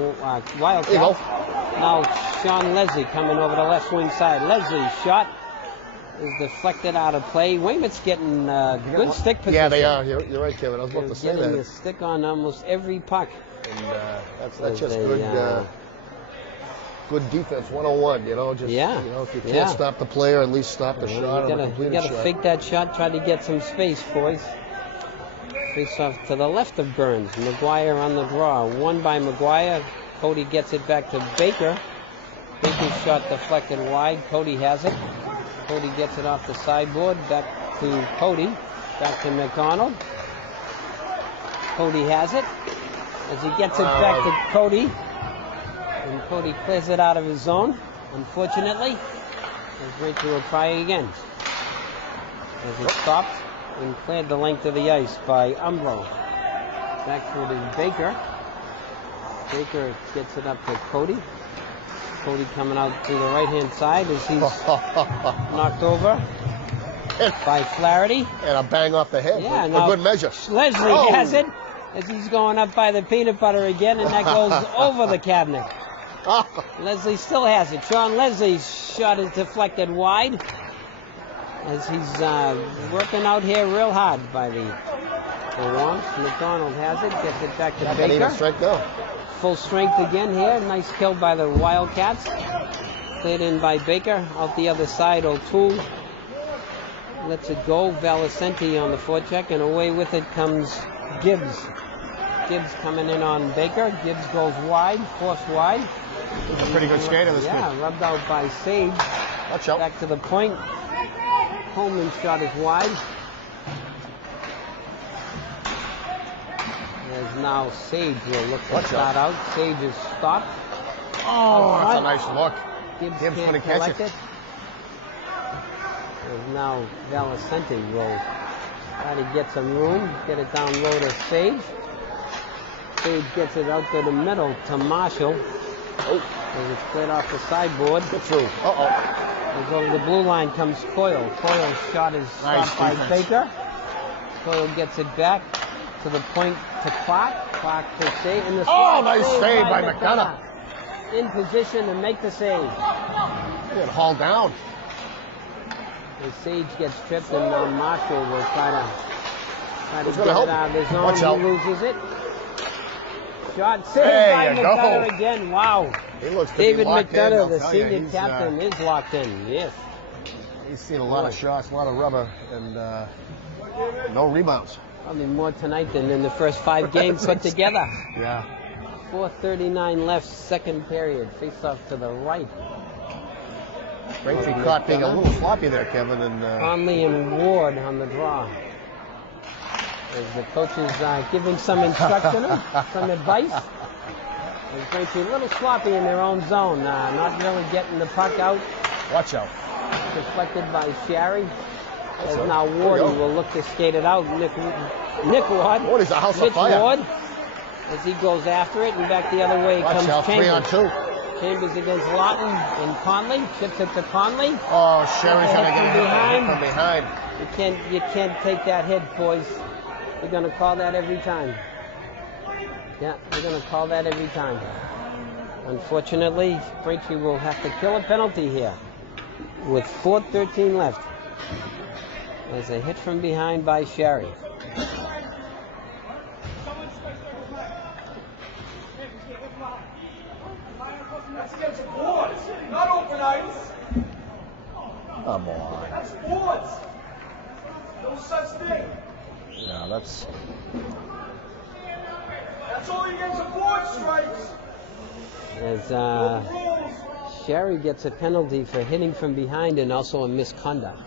Wildcats. Now Sean Leslie coming over the left wing side. Leslie's shot is deflected out of play. Weymouth's getting good stick position. Yeah, they are. You're right, Kevin. I was about to say getting that. a stick on almost every puck. And that's just good. Good defense, 101. You know, just if you can't stop the player, at least stop the shot. You got to fake that shot. Try to get some space, boys. Face off to the left of Burns. McGuire on the draw. Won by McGuire. Cody gets it back to Baker. Baker's shot deflected wide. Cody has it. Cody gets it off the sideboard. Back to Cody. Back to McDonald. Cody has it. As he gets it back to Cody. And Cody clears it out of his zone, unfortunately. As Rachel will try again. As it stops. and cleared the length of the ice by Umbro. Back to it is Baker. Baker gets it up to Cody. Cody coming out to the right-hand side as he's knocked over by Flaherty. And a bang off the head. Yeah, a good measure. Leslie has it as he's going up by the peanut butter again, and that goes over the cabinet. Leslie still has it. Sean Leslie's shot is deflected wide as he's working out here real hard by the Wamps. McDonald has it, gets it back to Baker. Even strength though. Full strength again here. Nice kill by the Wildcats. Played in by Baker. Out the other side, O'Toole lets it go. Valicenti on the forecheck, and away with it comes Gibbs. Gibbs coming in on Baker. Gibbs goes wide, forced wide. He's a pretty good skater, this kid. Yeah, rubbed out by Sage. Watch out. Back to the point. Coleman's shot is wide. As now Sage will look to start out. Sage is stopped. Oh, that's a nice look. Gibbs going to can't catch collect it. it. As now Valicenti will try to get some room. Get it down low to Sage. Sage gets it out to the middle to Marshall. As it's played off the sideboard. Get through. As over the blue line comes Coyle. Coyle's shot is stopped by Baker. Coyle gets it back to the point to Clark. Clark to save. And the nice save by McDonough. In position to make the save. Get hauled down. As Sage gets tripped, and now Marshall will try to get it out of his zone. Watch out. He loses it. Shot saved by McDonough again. Wow. He looks to David be locked McDonough, in, the senior captain, is locked in. Yes. He's seen a lot of shots, a lot of rubber, and no rebounds. Probably more tonight than in the first 5 games put together. Yeah. 4:39 left, second period. Face off to the right. Braintree caught being a little sloppy there, Kevin. And Conley and Ward on the draw. As the coach is giving some instruction, some advice. As Braintree a little sloppy in their own zone, not really getting the puck out. watch out. Deflected by Sherry. As now Ward will look to skate it out. Nick Ward. Ward is a house of fire. Ward. As he goes after it, and back the other way Watch comes out, Chambers. 3-on-2. Chambers against Lawton and Conley. Chips it to Conley. Oh, Sherry's gonna get From hit from behind. You can't take that hit, boys. You're gonna call that every time. Yeah, you're gonna call that every time. Unfortunately, Braintree will have to kill a penalty here with 4:13 left. There's a hit from behind by Sherry. That's against boards, not open ice. Come on. That's boards. No such thing. Yeah, that's all against board strikes. As Sherry gets a penalty for hitting from behind and also a misconduct.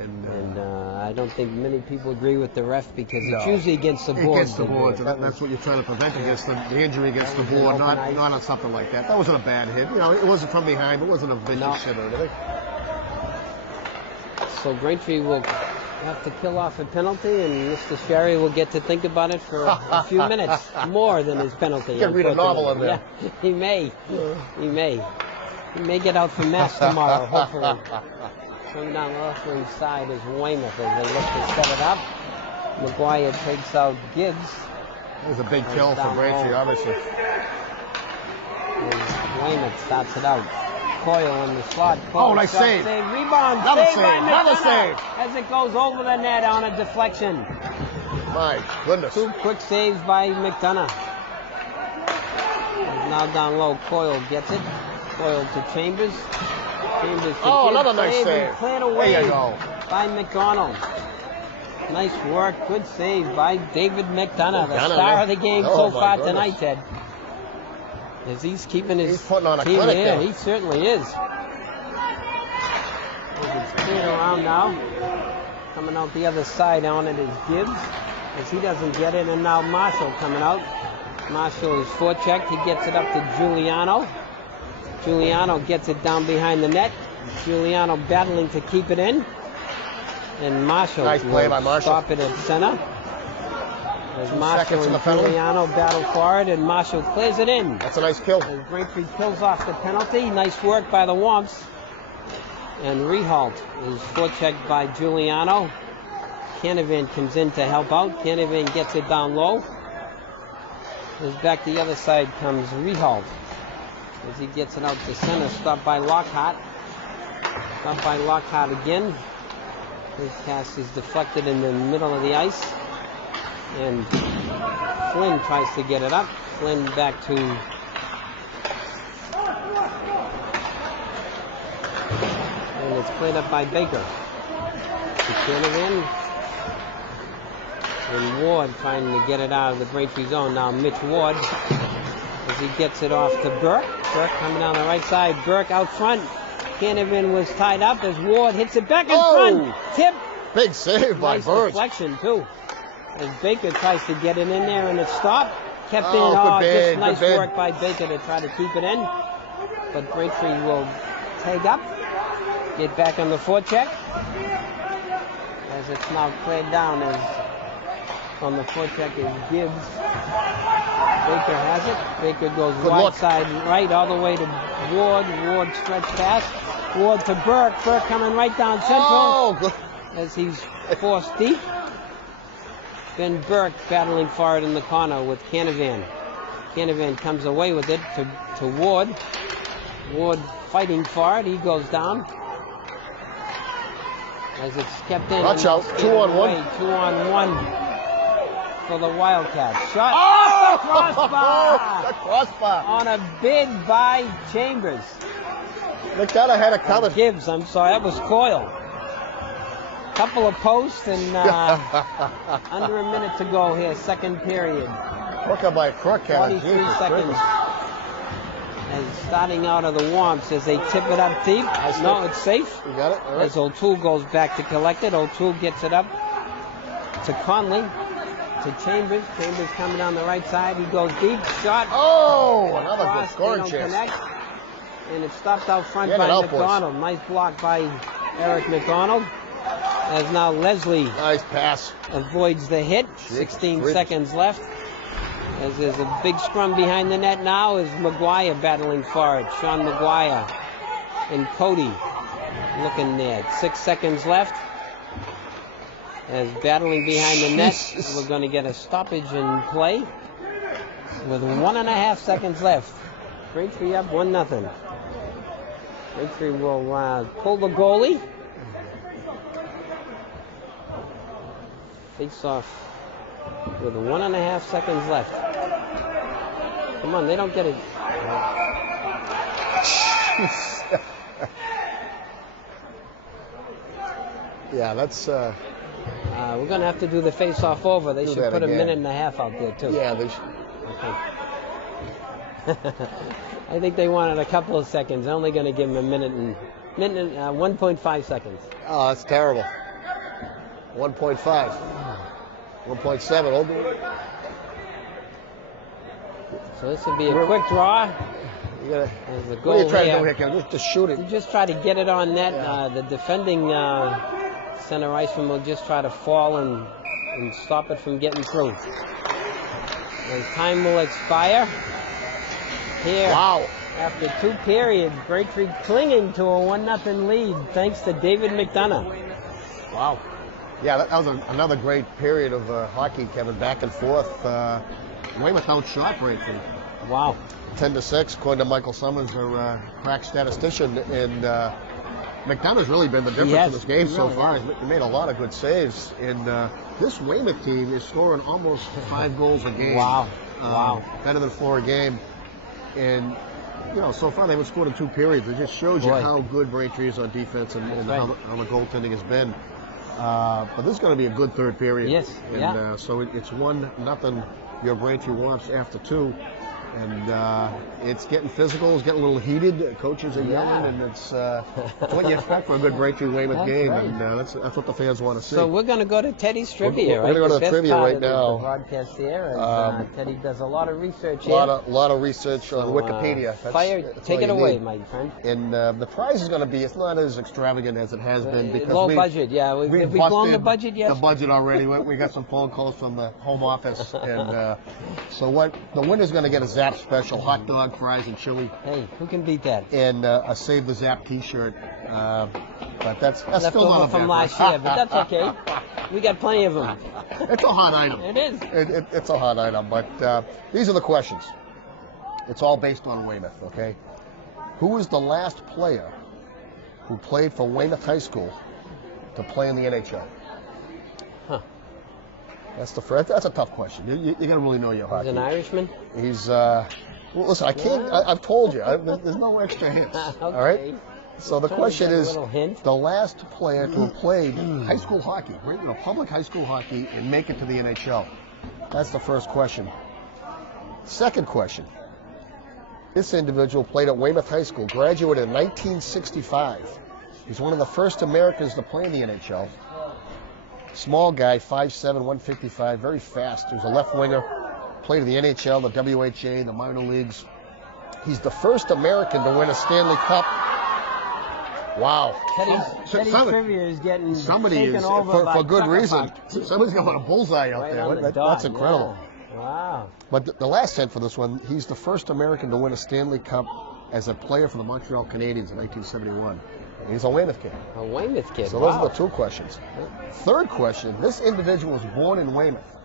And I don't think many people agree with the ref because it's usually against the board. against the board. So that's what you're trying to prevent against the injury against the board, not on something like that. That wasn't a bad hit. You know, it wasn't from behind. It wasn't a vicious hit or anything. So Braintree will have to kill off a penalty, and Mr. Sherry will get to think about it for a few minutes more than his penalty. You can read a novel in there. Yeah, he may. He may get out for mess tomorrow, hopefully. Coming down the left-wing side is Weymouth as they look to set it up. McGuire takes out Gibbs. It was a big kill for Braintree, obviously. And Weymouth starts it out. Coyle in the slot. Coyle nice save. Rebound. Another Save save. by Another McDonough save. as it goes over the net on a deflection. My goodness. 2 quick saves by McDonough. Now down low, Coyle gets it. Coyle to Chambers. Chambers to another nice save. Cleared away There you go. by McDonald. Nice work. Good save by David McDonough, the star of the game so far tonight, Ted. As he's keeping his putting on a team clinic here. there. He certainly is. As it's cleared around now. Coming out the other side on it is Gibbs. As he doesn't get it, and now Marshall coming out. Marshall is forechecked. He gets it up to Giuliano. Giuliano gets it down behind the net. Giuliano battling to keep it in. And Marshall Nice play will by Marshall. stop it at center. As 2 Marshall seconds in and the penalty. Giuliano battle for it, and Marshall clears it in. That's a nice kill. As Braintree kills off the penalty. Nice work by the Womps. And Rehalt is forechecked by Giuliano. Canavan comes in to help out. Canavan gets it down low. As back the other side comes Rehalt. As he gets it out to center, stopped by Lockhart. Stopped by Lockhart again. His pass is deflected in the middle of the ice. And Flynn tries to get it up. Flynn back to and it's played up by Baker. To Canavan. And Ward trying to get it out of the Braintree zone. Now Mitch Ward as he gets it off to Burke. Burke coming down the right side. Burke out front. Canavan was tied up as Ward hits it back in front. Tip. Big save by Nice Burge. deflection too. As Baker tries to get it in there and it stopped. Kept in. Oh, Oh, good bid, just nice good bid. work by Baker to try to keep it in. But Braintree will tag up. Get back on the forecheck. As it's now played down as on the forecheck is Gibbs. Baker has it. Baker goes Good wide look. side right all the way to Ward. Ward stretch pass. Ward to Burke. Burke coming right down central. Oh, good. As he's forced deep. Then Burke battling for it in the corner with Canavan. Canavan comes away with it to Ward. Ward fighting for it. He goes down. As it's kept in. Watch out. 2-on-1. 2-on-1 for the Wildcats. Shot Oh! off the crossbar. The crossbar. On a bid by Chambers. McDonough had it coming. Gibbs, I'm sorry. That was Coyle. Couple of posts and under a minute to go here, second period. Hook up by Crook. 43 seconds. And starting out of the Womps as they tip it up deep. No, it's safe. You got it? All right. As O'Toole goes back to collect it. O'Toole gets it up to Conley. To Chambers. Chambers coming down the right side. He goes deep. Shot. Oh, another good Cross, scoring they don't chance. connect. And it's stopped out front Get it by out, boys. McDonald. Nice block by Eric McDonald. As now Leslie Nice pass. avoids the hit. 16 Great. seconds left. As there's a big scrum behind the net now is McGuire battling for it. Sean McGuire and Cody looking there. 6 seconds left. As battling behind the net, Jesus. we're going to get a stoppage in play with 1.5 seconds left. Braintree up 1-0. Braintree will pull the goalie. Face off with 1.5 seconds left. Come on, they don't get it. Yeah, that's. We're going to have to do the face-off over. They Do should that put a again. 1.5 minutes out there, too. Yeah, they should. Okay. I think they wanted a couple of seconds. They're only going to give them a minute and 1.5 seconds. Oh, that's terrible. 1.5. 1.7. Old. So this would be a quick draw. You gotta, As the what are goal you trying to here. do here, Kevin? Just shoot it. You just try to get it on net. Yeah. The defending center iceman will just try to fall and stop it from getting through. And time will expire. Here, Wow. after 2 periods, Braintree clinging to a 1-0 lead thanks to David McDonough. Wow. Yeah, that was another great period of hockey, Kevin, back and forth. Weymouth outshot Braintree. Wow. 10-6, according to Michael Summers, our crack statistician. And McDonough's really been the difference Yes, in this game he so really far. has. He made a lot of good saves. And this Weymouth team is scoring almost 5 goals a game. Wow. Wow. Better than 4 a game. And, you know, so far they haven't scored in 2 periods. It just shows you Boy. how good Braintree is on defense and That's how, right. how the goaltending has been. But this is going to be a good third period. Yes, And yeah. so it's 1-0 your Braintree Womps after 2. And it's getting physical. It's getting a little heated. Coaches are yelling, and it's what you expect for a good Braintree Weymouth game, right. and that's what the fans want to see. So we're going to go to Teddy's trivia, We're going to go to the best trivia part right of the now. broadcast here. And, Teddy does a lot of research A here. lot of research on Wikipedia. Take it away, my friend. And the prize is going to be, it's not as extravagant as it has been because low budget, yeah. Have we blown the budget yet? The budget already. We got some phone calls from the home office, and so what the winner's going to get a Zap special: hot dog, fries, and chili. Hey, who can beat that? And a Save the Zap T-shirt. But that's Left still over not a from bad last prize. year, but that's okay. We got plenty of them. It's a hot item. It is. It's a hot item, but these are the questions. It's all based on Weymouth, okay? Who was the last player who played for Weymouth High School to play in the NHL? Huh. That's a tough question. You got to really know your hockey. He's an Irishman? He's, well, listen, I can't, I've told you, there's no extra hints, Okay. all right? So the question is, the last player to have played high school hockey, public high school hockey, and make it to the NHL. That's the first question. Second question. This individual played at Weymouth High School, graduated in 1965. He's one of the first Americans to play in the NHL. Small guy, 5'7", 155, very fast. He was a left winger, played in the NHL, the WHA, the minor leagues. He's the first American to win a Stanley Cup. Wow. Teddy's trivia is getting taken over for good reason. Somebody's got a bullseye out there. That's incredible. Yeah. Wow. But the last hint for this one, he's the first American to win a Stanley Cup as a player for the Montreal Canadiens in 1971. He's a Weymouth kid. A Weymouth kid. So those are the two questions. Third question, this individual was born in Weymouth,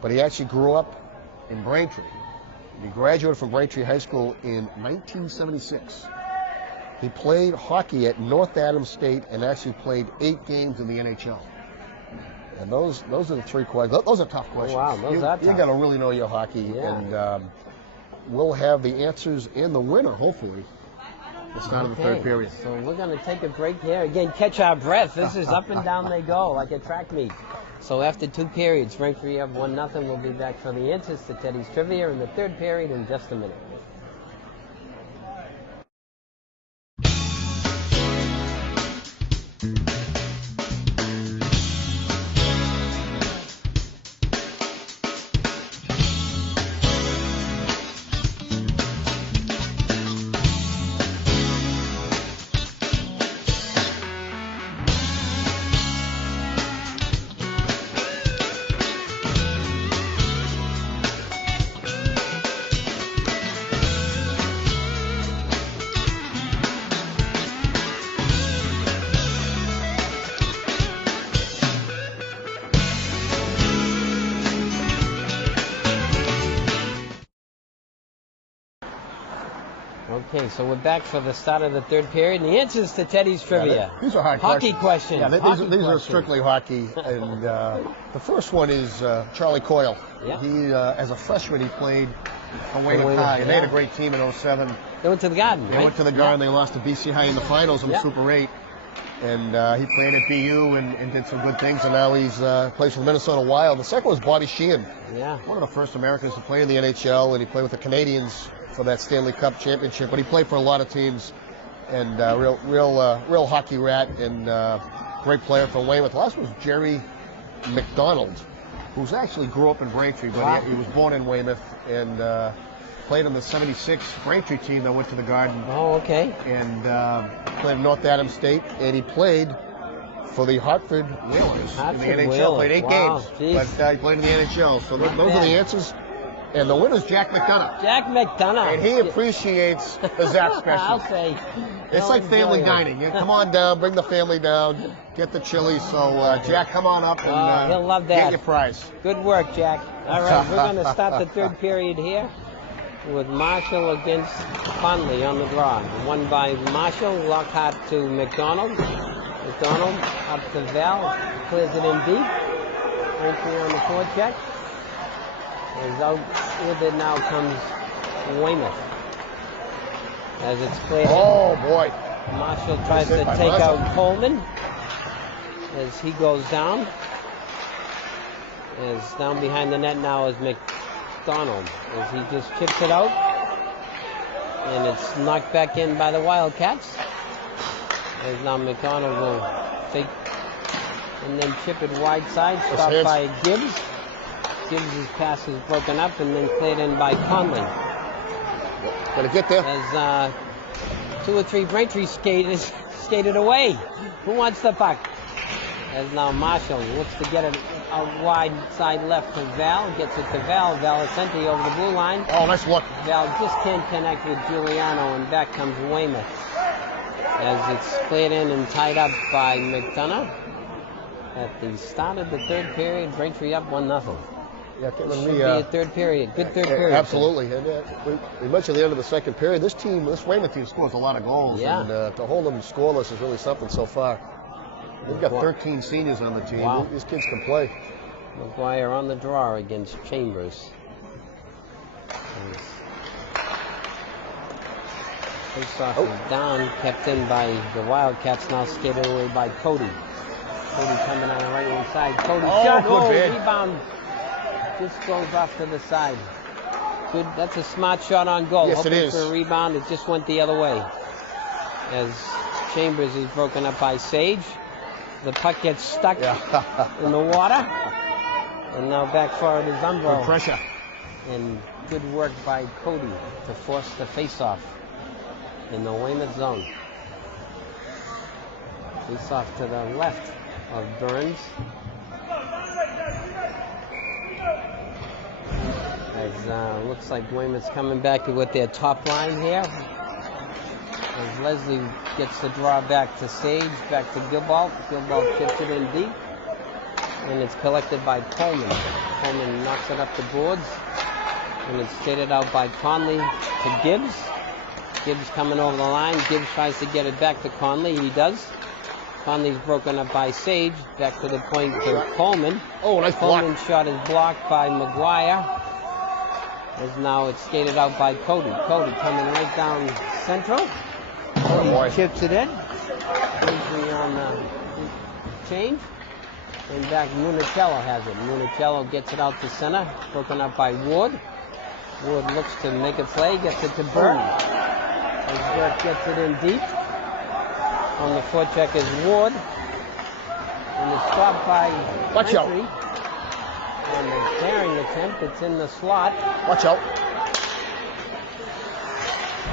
but he actually grew up in Braintree. He graduated from Braintree High School in 1976. He played hockey at North Adams State and actually played 8 games in the NHL. And those are the three questions. Those are tough questions. Oh, wow, those are tough. You got to really know your hockey. Yeah. And we'll have the answers and the winner, hopefully, at the start of the third period. So we're going to take a break here. Again, catch our breath. This is up and down they go like a track meet. So after 2 periods, Braintree up 1-0. We'll be back for the answers to Teddy's trivia in the third period in just a minute. Okay, so we're back for the start of the third period. And the answers to Teddy's trivia. Yeah, these are hard hockey questions. Yeah, these are strictly hockey. And the first one is Charlie Coyle. Yeah. He, as a freshman, he played for Weymouth High. And they had a great team in 07. They went to the Garden, They went to the Garden. They lost to BC High in the finals in Super 8. And he played at BU and did some good things. And now he's plays for the Minnesota Wild. The second was Bobby Sheehan. Yeah. One of the first Americans to play in the NHL. And he played with the Canadiens for that Stanley Cup championship, but he played for a lot of teams, and real hockey rat and great player for Weymouth. Last was Jerry McDonald, who's actually grew up in Braintree, but he was born in Weymouth and played on the '76 Braintree team that went to the Garden. Oh, okay. And played at North Adams State, and he played for the Hartford Whalers in the NHL. Whalers. Played 8 games, but he played in the NHL. So those are the answers. And the winner's Jack McDonough. Jack McDonough. And he appreciates the Zap special. I'll say. It's like family dining. You come on down, bring the family down, get the chili. So, Jack, come on up and he'll love that. Get your prize. Good work, Jack. All right, we're going to start the third period here with Marshall against Conley on the draw. Won by Marshall, Lockhart to McDonald. McDonald up to Val, clears it in deep. Braintree on the forecheck. As out with it now comes Weymouth. As it's cleared. Oh, boy. Marshall tries to take out Coleman as he goes down. As down behind the net now is McDonald as he just chips it out. And it's knocked back in by the Wildcats. As now McDonald will take and then chip it wide side, stopped by Gibbs. Gibbs' pass is broken up and then cleared in by Conley. Gotta get there. As 2 or 3 Braintree skated away. Who wants the puck? As now Marshall looks to get it out wide side left to Val. Gets it to Val. Valicenti over the blue line. Oh, nice look. Val just can't connect with Giuliano, and back comes Weymouth. As it's cleared in and tied up by McDonough. At the start of the third period, Braintree up 1-0. Yeah, This should be a third period. Good third period. Absolutely. And we mentioned the end of the second period. This Weymouth team scores a lot of goals. Yeah. And to hold them scoreless is really something so far. They've got 13 seniors on the team. Wow. These kids can play. McGuire on the draw against Chambers. Face-off is down, kept in by the Wildcats, now skated away by Cody. Cody coming on the right-hand side. Cody shot. Rebound. Just goes off to the side. Good. That's a smart shot on goal. Yes, it is. For a rebound, it just went the other way. As Chambers is broken up by Sage. The puck gets stuck in the water. And now back forward is Umbro. Good pressure. And good work by Cody to force the face-off in the Weymouth zone. Face-off to the left of Burns. As looks like Weymouth's coming back with their top line here. As Leslie gets the draw back to Sage, back to Gilbalt. Gilbalt chips it in deep. And it's collected by Coleman. Coleman knocks it up the boards. And it's skated out by Conley to Gibbs. Gibbs coming over the line. Gibbs tries to get it back to Conley. He does. Conley's broken up by Sage. Back to the point to Coleman. Oh, nice block. Coleman's shot is blocked by McGuire. As now it's skated out by Cody. Cody coming right down central. Cody chips it in. Usually on the change. And back Municello has it. Municello gets it out to center. Broken up by Wood. Wood looks to make a play. Gets it to Burke. As Burke gets it in deep. On the forecheck is Wood. And it's stopped by Watch out. On the carrying attempt, it's in the slot. Watch out.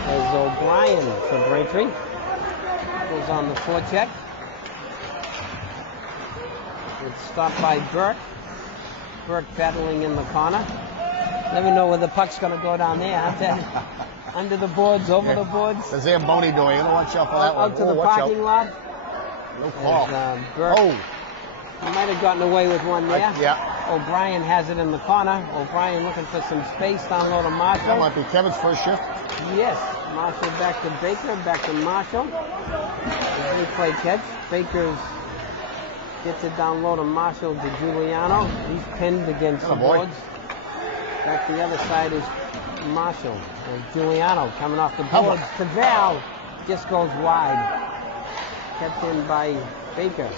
As O'Brien for Braintree. Goes on the forecheck. It's stopped by Burke. Burke battling in the corner. Never know where the puck's going to go down there, huh, Ted? Under the boards, over the boards. The Zamboni doing. You know, watch out for that one. Out to the parking lot. No call. Burke, he might have gotten away with one there. Yeah. O'Brien has it in the corner. O'Brien looking for some space down low to Marshall. That might be Kevin's first shift. Yes. Marshall back to Baker, back to Marshall. A great play catch. Baker's gets it down low to Marshall to Giuliano. He's pinned against the boards. Back to the other side is Marshall. And Giuliano coming off the boards to Val. Just goes wide. Kept in by Baker.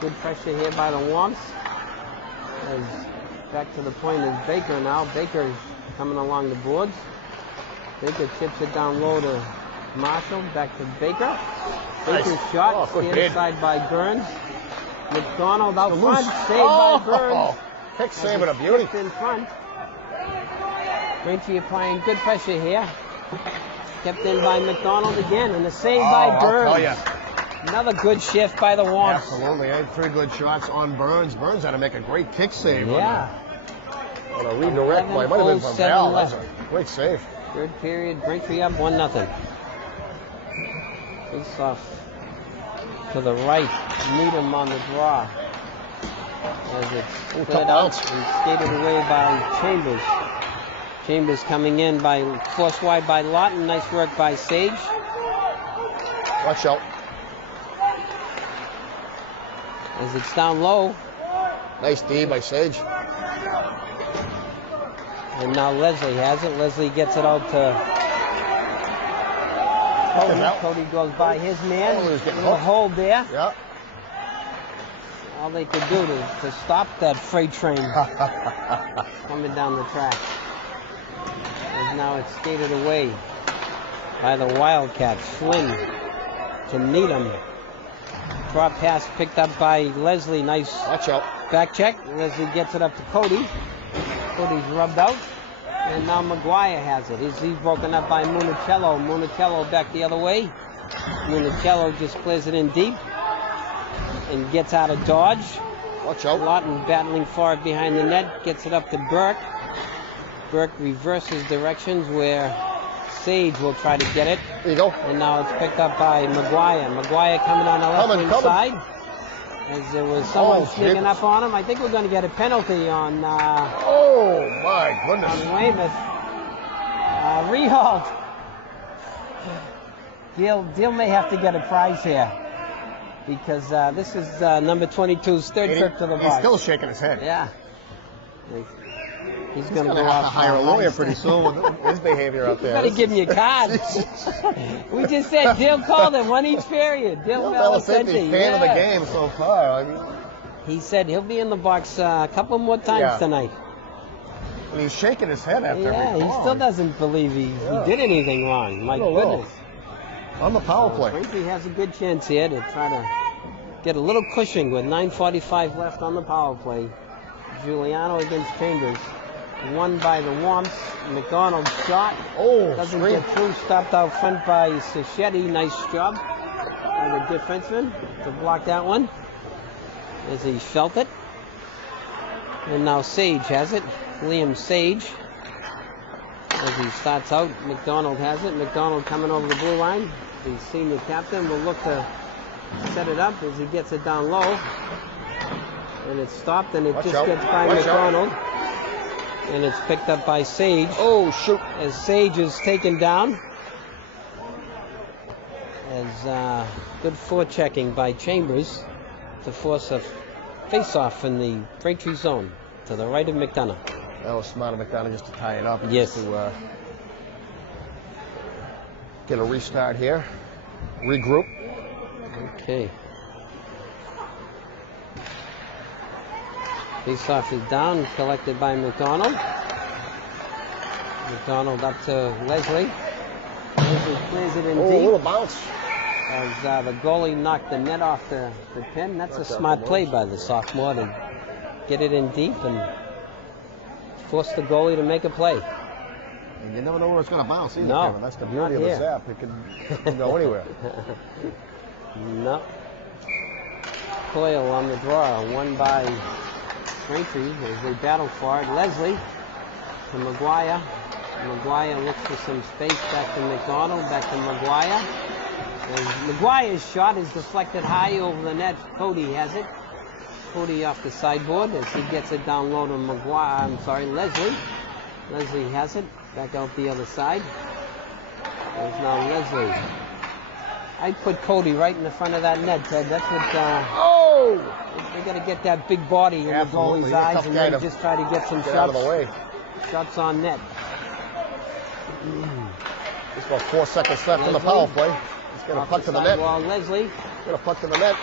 Good pressure here by the Womps. As back to the point is Baker now. Baker's coming along the boards. Baker chips it down low to Marshall. Back to Baker. Baker's shot. Steered aside by Burns. McDonald out front. Saved by Burns. Pick save and a beauty. In front. Braintree applying good pressure here. Kept in by McDonald again. And the save by Burns. I'll tell ya. Another good shift by the Womps. Absolutely. I had 3 good shots on Burns. Burns had to make a great kick save. Yeah. On a redirect play. Might have been from Val. That's a great save. Third period, Braintree up 1-0. Face off to the right. Needham on the draw. As it's cleared out and skated away by Chambers. Chambers coming in by forced wide by Lawton. Nice work by Sage. Watch out. As it's down low. Nice D by Sage. And now Leslie has it. Leslie gets it out to Cody. Cody goes by his man. Little hold there. Yeah. All they could do to stop that freight train coming down the track. And now it's skated away by the Wildcats. Flynn to Needham. Drop pass picked up by Leslie. Nice Watch out. back check. Leslie gets it up to Cody. Cody's rubbed out. And now McGuire has it. He's broken up by Municello. Municello back the other way. Municello just clears it in deep and gets out of dodge. Watch out. Lawton battling for it behind the net. Gets it up to Burke. Burke reverses directions where Sage will try to get it. There you go. And now it's picked up by McGuire. McGuire coming on the left wing side. As there was someone sneaking up on him. I think we're going to get a penalty on Oh my goodness. on Weymouth. Rehalt. Deal may have to get a prize here. Because this is number 22's third trip to the box. He's still shaking his head. Yeah. He's going to Gonna go have to off hire a lawyer nice. pretty soon with his behavior out there. Better give me a card. We just said Dill called him, one each period. Dill Bellacente's fan of the game so far. I mean, He said he'll be in the box a couple more times tonight. and he's shaking his head after every Yeah, he call. still doesn't believe he did anything wrong. My No, no. goodness. On the power play. Frankie has a good chance here to try to get a little cushion with 9:45 left on the power play. Giuliano against Chambers. Won by the Womps. McDonald shot. Oh, Doesn't screen. get through. Stopped out front by Sacchetti. Nice job by the defenseman to block that one as he felt it. And now Sage has it. Liam Sage. As he starts out, McDonald has it. McDonald coming over the blue line. The senior captain will look to set it up as he gets it down low. And it's stopped, and it Watch just out. gets by Watch out. McDonald. And it's picked up by Sage. Oh, shoot. As Sage is taken down. As good forechecking by Chambers to force a face-off in the Braintree zone to the right of McDonough. That was smart of McDonough just to tie it up. and Yes. just to get a restart here. Regroup. Okay. Face-off is down, collected by McDonald. McDonald up to Leslie. Leslie clears it in Oh, a deep. little bounce. As the goalie knocked the net off the pin. That's a smart play by the sophomore to get it in deep and force the goalie to make a play. And you never know where it's going to bounce either, No, Kevin. That's the not beauty of the here. zap. It can go anywhere. No. Coyle on the draw, won by Braintree as they battle for it. Leslie to McGuire. McGuire looks for some space back to McDonald, back to McGuire. And McGuire's shot is deflected high over the net. Cody has it. Cody off the sideboard as he gets it down low to Leslie. Leslie has it. Back out the other side. There's now Leslie. I'd put Cody right in the front of that net, Ted. That's what Oh! they got to get that big body in Absolutely. the He's a goalie's eyes tough and guy then to just try to get some Get out of the shots, way. shots on net. Just about 4 seconds left in the power play. He's got a Off puck to the net. sidewall, Leslie. Got a puck to the net.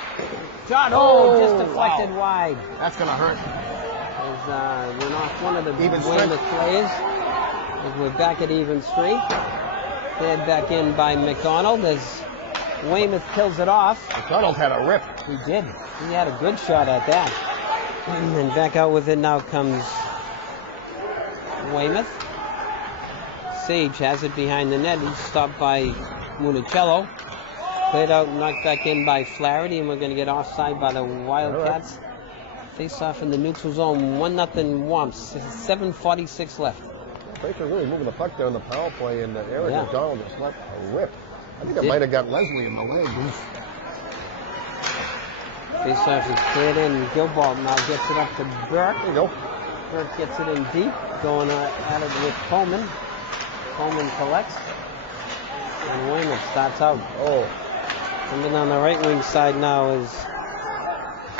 Shot. Oh, Just deflected wow. wide. That's going to hurt. As went off one of the Even Weymouth strength. players. As we're back at even strength. Cleared back in by McDonald as Weymouth kills it off. McDonald had a rip. He did. He had a good shot at that. And then back out with it now comes Weymouth. Sage has it behind the net. He's stopped by Municello. Cleared out and knocked back in by Flaherty, and we're going to get offside by the Wildcats. Face off in the neutral zone. 1-0 Womps. 7:46 left. Baker really moving the puck there in the power play, and Eric Yeah. McDonald just let a rip. I think it Did. might have got Leslie in the leg. Face off is cleared in. Gilbert now gets it up to Burke. There you go. Burke gets it in deep. Going at it with Coleman. Coleman collects. And Weymouth starts out. Oh, Coming on the right wing side now is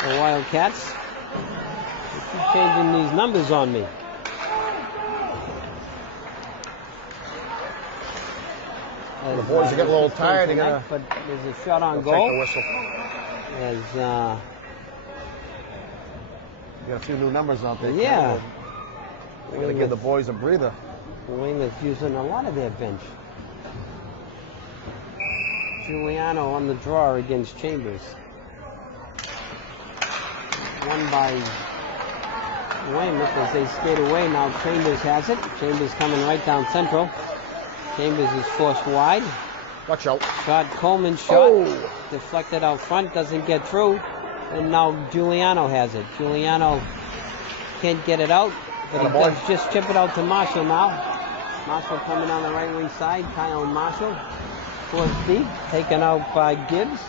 the Wildcats. They keep changing these numbers on me. The boys are getting a little tired. They're gonna But there's a shot on take goal. the whistle. As You got a few new numbers out there. yeah, We're going to give the boys a breather. Weymouth using a lot of their bench. Giuliano on the draw against Chambers. Won by Weymouth as they skate away. Now Chambers has it. Chambers coming right down central. Chambers is forced wide. Watch out. Shot, Coleman's shot. Deflected out front, doesn't get through. And now Giuliano has it. Giuliano can't get it out, but he does just chip it out to Marshall now. Marshall coming on the right wing side. Kyle Marshall. Towards deep, taken out by Gibbs.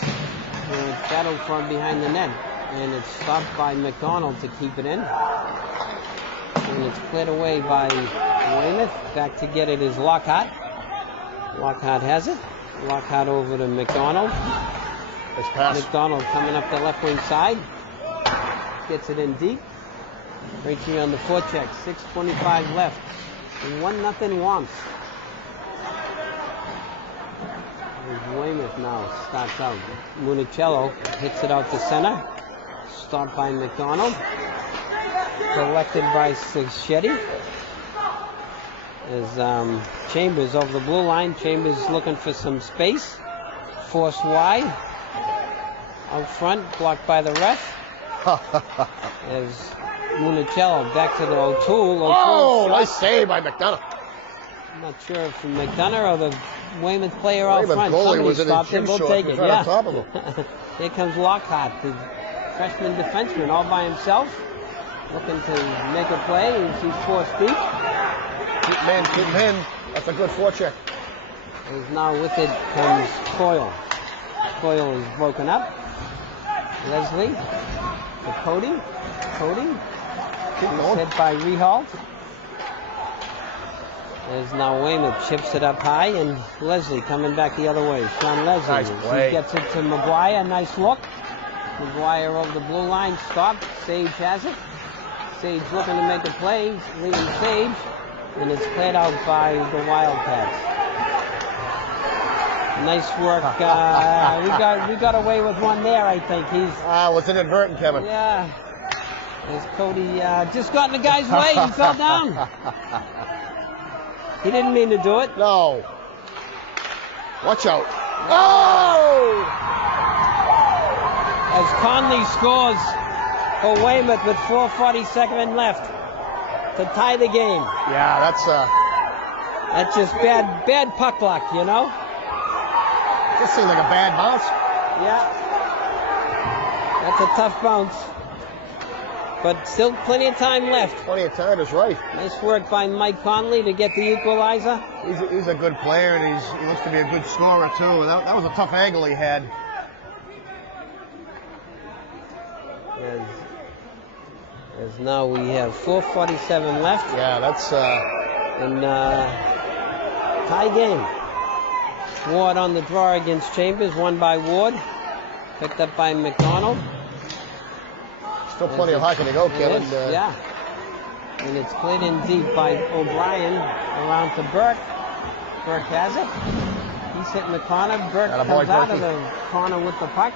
And it's battled from behind the net. And it's stopped by McDonald to keep it in. And it's cleared away by Weymouth. Back to get it is Lockhart. Lockhart has it. Lockhart over to McDonald. Nice pass. McDonald coming up the left wing side. Gets it in deep. Reaching on the forecheck. 6:25 left. 1-0 Wamps. Weymouth now starts out. Municello hits it out to center. Stopped by McDonald. Collected by Sacchetti. As Chambers over the blue line. Chambers looking for some space. Forced wide. Out front, blocked by the ref. As Municello back to the O'Toole. Oh, nice save by McDonough. I'm not sure if from McDonough or the Weymouth player out Weymouth front. goalie Somebody was in his stopped it. gym We'll shorts, take was it. right Yeah. on top of him. Here comes Lockhart, the freshman defenseman, all by himself, looking to make a play. And she's forced deep. Keep him in. That's a good forecheck. As now with it comes Coyle. Coyle is broken up. Leslie to Cody. Cody is hit by Rehalt. As now Weymouth chips it up high, and Leslie coming back the other way. Sean Leslie. Nice play. He gets it to McGuire. Nice look. McGuire over the blue line. Stopped. Sage has it. Sage looking to make a play. Leading Sage. And it's played out by the Wildcats. Nice work. We got away with one there, I think. Was inadvertent, Kevin. Yeah. As Cody just got in the guy's way. He fell down. He didn't mean to do it. No. Watch out. Oh! As Conley scores for Weymouth with 4:47 left to tie the game. Yeah, That's just bad puck luck, you know? This seemed like a bad bounce. Yeah. That's a tough bounce. But still plenty of time left. Plenty of time is right. Nice work by Mike Conley to get the equalizer. He's a good player, and he looks to be a good scorer, too. That was a tough angle he had. As now we have 4:47 left. Yeah, that's... And tie game. Ward on the draw against Chambers, won by Ward. Picked up by McDonald. Still plenty of hockey to go, Kevin. Yeah. And it's cleared in deep by O'Brien around to Burke. Burke has it. He's hitting the corner. Burke comes out of the corner with the puck.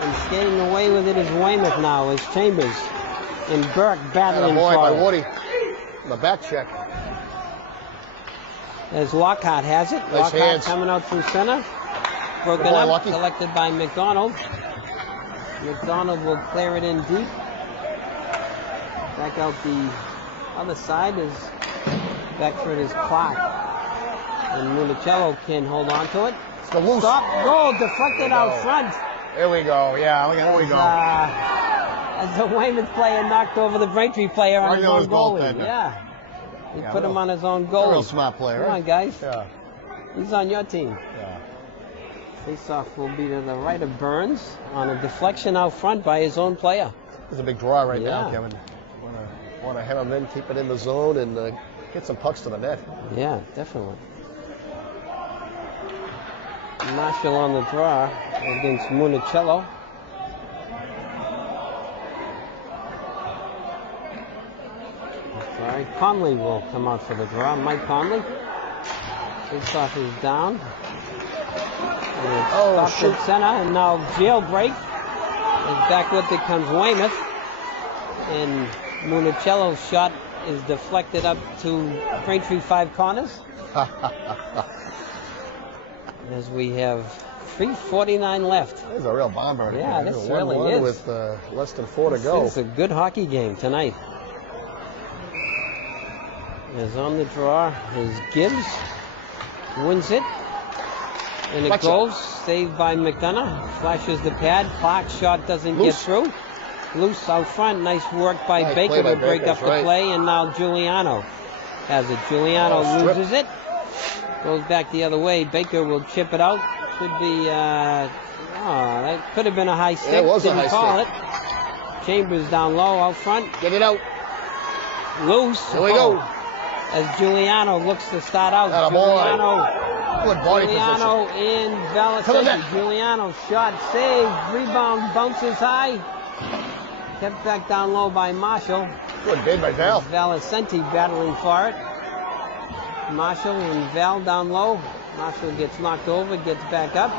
And skating away with it is Weymouth now, as Chambers. And Burke battling for it. By Woody. The back check. As Lockhart has it. Nice Lockhart hands. coming out through center. Broken up, Lucky. collected by McDonald. McDonald will clear it in deep. Back out the other side is back for it is Clark. And Municello can hold on to it. It's the loose. Stop, goal, deflected out front. There we go. Yeah, there we go. As the Weymouth player knocked over the Braintree player on his own goalie. Yeah. He put him on his own goal. Real smart player. Come on, guys. Yeah. He's on your team. Yeah. Face-off will be to the right of Burns on a deflection out front by his own player. There's a big draw right now, Kevin. Want to head him in, keep it in the zone, and get some pucks to the net. Yeah, definitely. Marshall on the draw against Municello. Sorry, Conley will come out for the draw. Mike Conley. Face-off is down. And it's stopped at center, and now jailbreak. And back with it comes Weymouth. And Municello's shot is deflected up to Braintree 5 corners. as we have 3:49 left. This is a real bomber. Yeah, this 1-1 really is. with less than 4 to go. This is a good hockey game tonight. As on the draw is Gibbs. Wins it. And it Gotcha. goes. Saved by McDonough. Flashes the pad. Clark's shot doesn't get through. Loose out front. Nice work by Nice Baker play by to break Baker, up the right. play. And now Giuliano has it. Giuliano stripped. loses it. Goes back the other way. Baker will chip it out. Should be, that could have been a high stick. it was a Didn't high call stick. it. Chambers down low out front. Get it out. Loose. Here we go. As Giuliano looks to start out. Atta boy. Giuliano. Good body Giuliano position. in To the Valicenti. net. Giuliano shot saved. Rebound bounces high. Kept back down low by Marshall. Good bid by Val. Valicenti battling for it. Marshall and Val down low. Marshall gets knocked over, gets back up.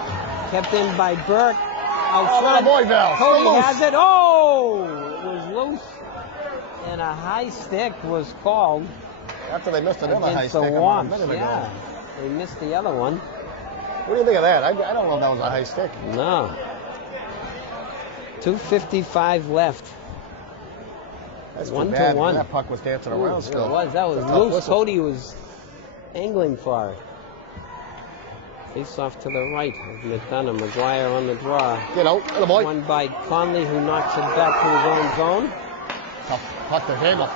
Kept in by Burke. Out Oh, front. boy, Val. Cody Still loose. has it. Oh! It was loose. And a high stick was called After they missed another high against the stick about a Wamps. minute ago. Yeah. They missed the other one. What do you think of that? I don't know if that was a high stick. No. 2:55 left. That's 1 too to bad. 1. That puck was dancing Ooh, around still. it was. That was It's a tough loose. whistle. Cody was angling for it. Face off to the right of McDonough. McGuire on the draw. Get out. Atta boy. One by Conley, who knocks it back to his own zone. Tough puck to handle.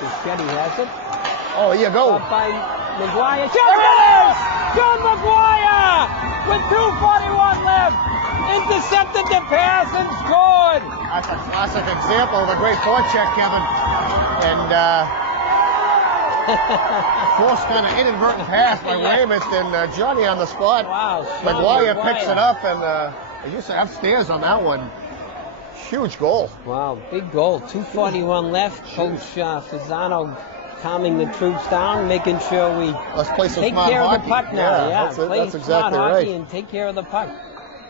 Fischetti has it. Oh, here you go. Up by McGuire. Yes! John McGuire with 2:41 left. Intercepted the pass and scored. That's a classic example of a great forecheck, Kevin. And forced kind of inadvertent pass by Weymouth, and Johnny on the spot. Wow. Sean McGuire picks it up, and as you say, upstairs on that one. Huge goal. Wow, big goal. 2:41 left. Coach Fasano calming the troops down, making sure we Let's play some take smart care hockey. of the puck now. Yeah, that's, it. play That's smart exactly hockey right. and take care of the puck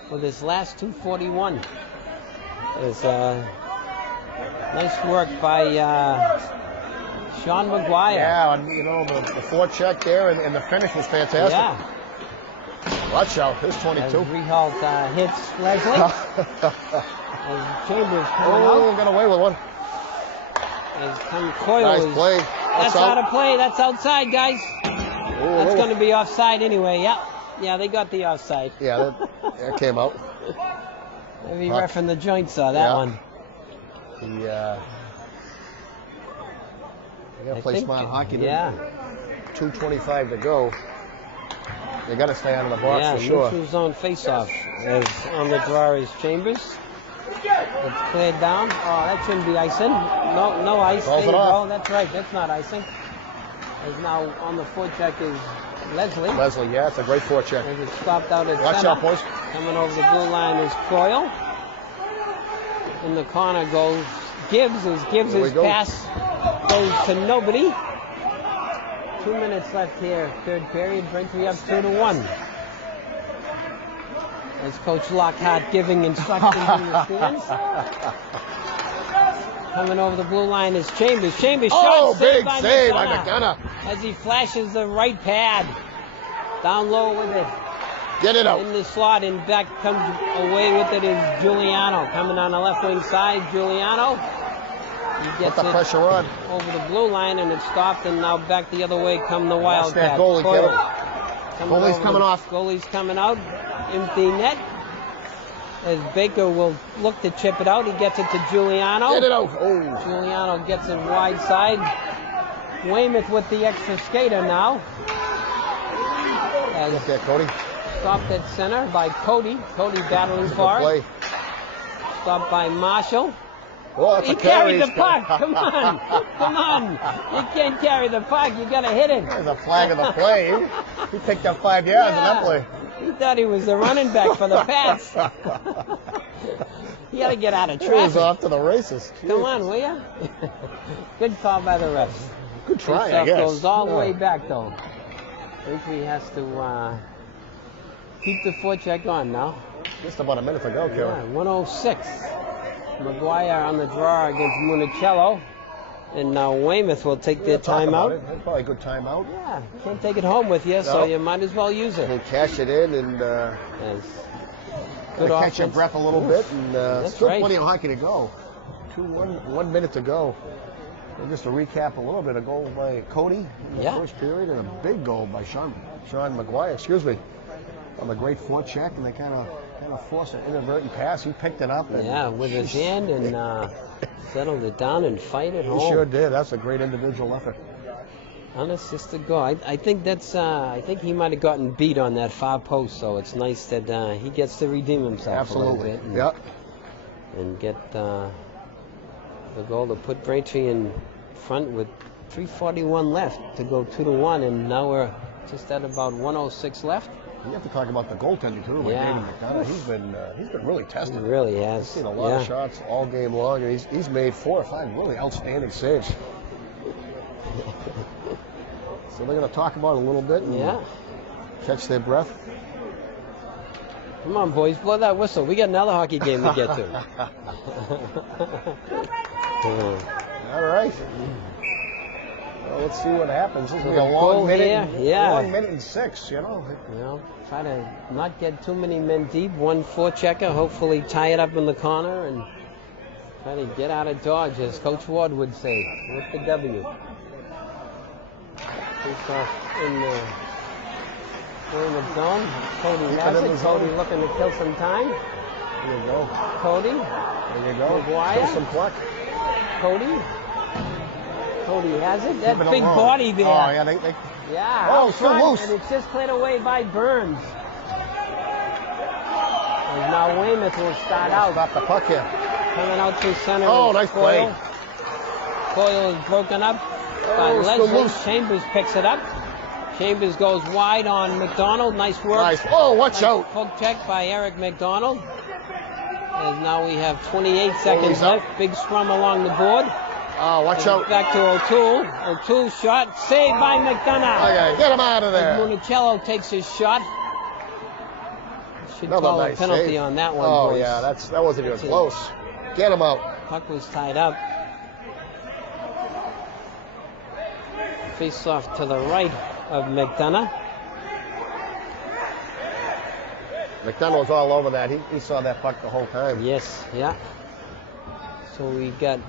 for this last 2:41. It's nice work by Sean McGuire. Yeah, and, the forecheck there, and the finish was fantastic. Yeah. Watch out, here's As 22. Rehalt hits Leslie. As Chambers coming Oh, out. got away with one. As Coyle Nice is. play. That's out of play. That's outside, guys. That's going to be offside anyway. Yeah. Yeah, they got the offside. Yeah, that came out. Every Puck. ref in the joint saw that Yeah. one. They got to I play think- smart hockey. Yeah. 2:25 to go. They got to stay out of the box Yeah, for sure. neutral zone face-off. As on the draw is Chambers. It's cleared down. Oh, that shouldn't be icing. No ice. Calls There it you off. go. That's right. That's not icing. As now on the forecheck is Leslie. Leslie, yeah, it's a great forecheck. As it's stopped out at Watch center. out, boys. Coming over the blue line is Coyle. In the corner goes Gibbs. As Here we Gibbs' go. pass goes to nobody. 2 minutes left here, third period. Brings me up 2-1. As Coach Lockhart giving instructions in the stands. Coming over the blue line is Chambers. Chambers Oh, shot big saved save by by McDonough. McDonough. As he flashes the right pad. Down low with it. Get it out. In the slot and back comes away with it is Giuliano. Coming on the left wing side, Giuliano. He Put gets the it pressure on. over the blue line and it's stopped and now back the other way come the Watch that Wildcats. goalie, Coyle Kevin. coming Goalie's over coming the- off. Goalie's coming out. Empty net. As Baker will look to chip it out. He gets it to Giuliano. Get it out. Oh, Giuliano gets it wide side. Weymouth with the extra skater now. As look at Cody. stopped at center by Cody. Cody battling Good for it. play. Stopped by Marshall. Oh, that's He a carry. carried the puck. Come on. Come on. You can't carry the puck. You got to hit it. There's a flag of the play. He picked up 5 yards in that play. He thought he was the running back for the Pats. You got to get out of He was traffic. off to the races. Come on, will ya? Good call by the refs. Good try, I Face-off guess. goes all the Yeah. way back, though. Referee has to keep the forecheck on now. Just about a minute to go, Yeah, Kevin. 106. McGuire on the draw against Municello. And now Weymouth will take their timeout. That's probably a good timeout. Yeah, can't take it home with you, so you might as well use it. And cash it in and good catch your offense. breath a little bit. And still right. plenty of hockey to go. 1 minute to go. And just to recap a little bit, a goal by Cody in the first period and a big goal by Sean McGuire, on the great forecheck, and they kind of forced an inadvertent pass. He picked it up. And, with his hand and settled it down and fight it home. He sure did. That's a great individual effort. Unassisted goal. I think that's. I think he might have gotten beat on that far post, so it's nice that he gets to redeem himself a little bit. And get the goal to put Braintree in front with 3:41 left to go 2-1, and now we're just at about 1:06 left. You have to talk about the goaltending too. David McDonough. He's been really tested. He really has. He's seen a lot of shots all game long, and he's made 4 or 5 really outstanding saves. So they're going to talk about it a little bit and catch their breath. Come on, boys, blow that whistle. We got another hockey game to get to. All right. Well, let's see what happens. This will be a long minute. Long minute and 6, Try to not get too many men deep. 1 forechecker, hopefully tie it up in the corner and try to get out of Dodge, as Coach Ward would say, with the W. Face off in the zone. Cody has it. Cody looking to kill some time. There you go. Cody. There you go. McGuire. Kill some clock. Cody has it. That big body there. Oh, yeah. Oh, it's still loose. And it's just cleared away by Burns. And now Weymouth will start out. Stop the puck here. Coming out through center. Oh, nice play. Coyle is broken up by Leslie. Chambers picks it up. Chambers goes wide on McDonald. Nice work. Nice. Oh, watch out. Poke check by Eric McDonald. And now we have 28 seconds left. Big scrum along the board. Oh, watch out. Back to O'Toole. O'Toole shot. Saved by McDonough. Okay, get him out of there. Municello takes his shot. Should call a penalty on that one, boys. Yeah, that wasn't even close. Get him out. Puck was tied up. Face off to the right of McDonough. McDonough was all over that. He saw that puck the whole time. Yes, yeah. So we got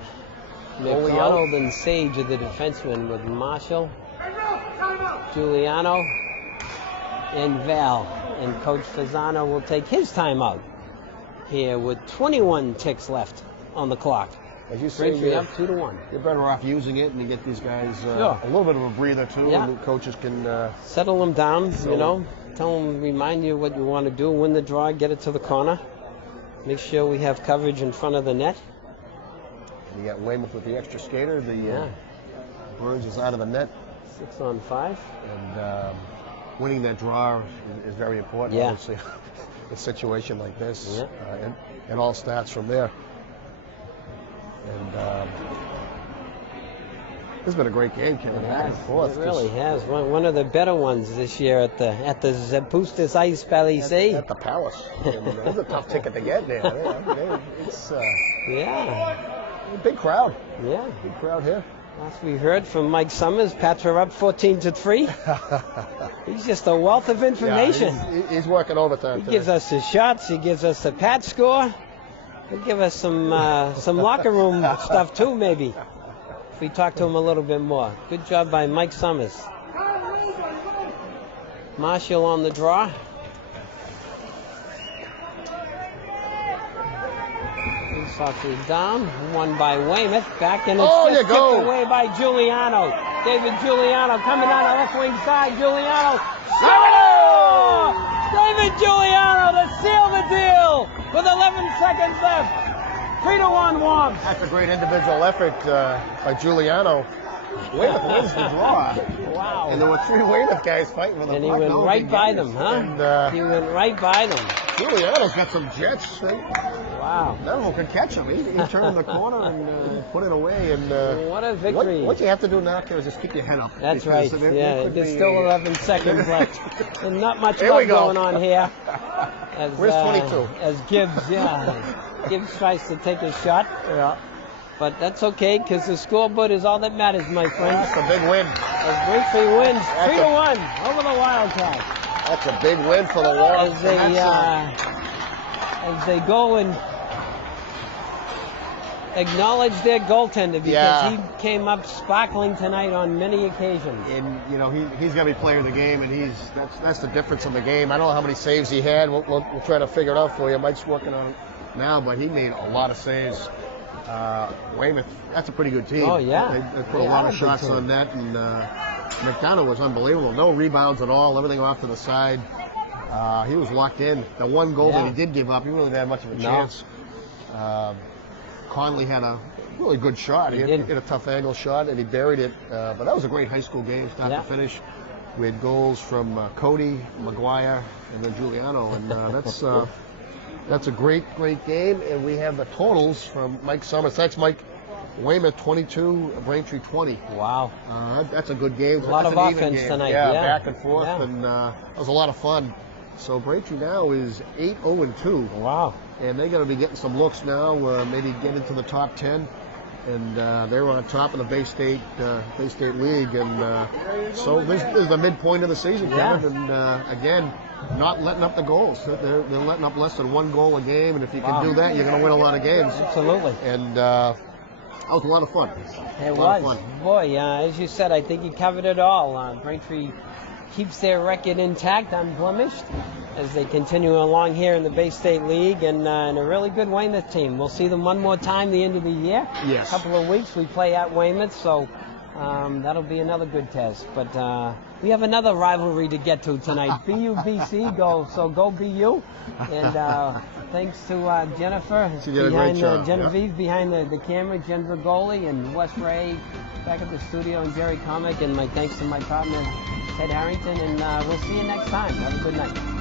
McDonald and Sage are the defensemen with Marshall, Giuliano, and Val. And Coach Fasano will take his timeout here with 21 ticks left on the clock. As you say, up 2-1. You're better off using it and you get these guys a little bit of a breather too. Yeah. And the coaches can settle them down. Tell them, remind you what you want to do. Win the draw, get it to the corner. Make sure we have coverage in front of the net. You got Weymouth with the extra skater. Burns is out of the net. 6 on 5. And winning that draw is very important. Obviously, in a situation like this. And it all starts from there. And this has been a great game, Kevin. Back and forth. It really has. One of the better ones this year at the Zapustis Ice Palisade. At the Palace. It was a tough ticket to get there. It's a big crowd. Yeah, big crowd here. Last we heard from Mike Summers, Pats are up 14-3. He's just a wealth of information. Yeah, he's working overtime. He gives us his shots. He gives us the Pat score. He'll give us some locker room stuff too, maybe, if we talk to him a little bit more. Good job by Mike Summers. Marshall on the draw. Softly down, won by Weymouth. Back and it's just tipped away by Giuliano. David Giuliano coming down the left wing side. Giuliano. Oh! David Giuliano to seal the deal with 11 seconds left. 3-1 Wombs. That's a great individual effort by Giuliano. Weymouth wins the draw. Wow. And there were 3 Weymouth guys fighting for the puck. And he went right by them, huh? And, he went right by them. Giuliano's got some jets. Wow. None of them could catch him. He turned the corner and put it away. And what a victory. What you have to do now, Kevin, is just keep your head up. That's right. There's still 11 seconds left. And not much going on here. Where's 22? As Gibbs, Gibbs tries to take a shot. Yeah. But that's okay, because the scoreboard is all that matters, my friends. That's a big win. As Braintree wins 3-1 over the Wildcats. That's a big win for the Warriors. As they go and acknowledge their goaltender, because he came up sparkling tonight on many occasions. And you know he's going to be player of the game, and that's the difference in the game. I don't know how many saves he had. We'll try to figure it out for you. Mike's working on it now, but he made a lot of saves. Weymouth, that's a pretty good team. Oh yeah, they put a lot of shots on net, and McDonough was unbelievable. No rebounds at all. Everything off to the side. He was locked in. The one goal that he did give up, he really didn't have much of a chance. Conley had a really good shot. He hit a tough angle shot, and he buried it. But that was a great high school game, start to finish. We had goals from Cody, McGuire, and then Giuliano, and that's a great game. And we have the totals from Mike Summers. Thanks, Mike. Weymouth 22, Braintree 20. Wow. That's a good game. A lot of offense tonight. Yeah, back and forth, and it was a lot of fun. So Braintree now is 8-0-2. Wow. And they're going to be getting some looks now, maybe get into the top 10. And they're on top of the Bay State League. And so this is the midpoint of the season, Kevin. And again, not letting up the goals. They're letting up less than one goal a game. And if you can do that, you're going to win a lot of games. Absolutely. And that was a lot of fun. It was. Boy, as you said, I think you covered it all. Braintree keeps their record intact, unblemished, as they continue along here in the Bay State League, and a really good Weymouth team. We'll see them one more time the end of the year. Yes. A couple of weeks we play at Weymouth, so that'll be another good test. But we have another rivalry to get to tonight. BU-BC, go BU. And thanks to Jennifer behind Genevieve behind the camera, Jen Vergoli, and Wes Ray back at the studio, and Jerry Comic, and my thanks to my partner Ted Harrington, and we'll see you next time. Have a good night.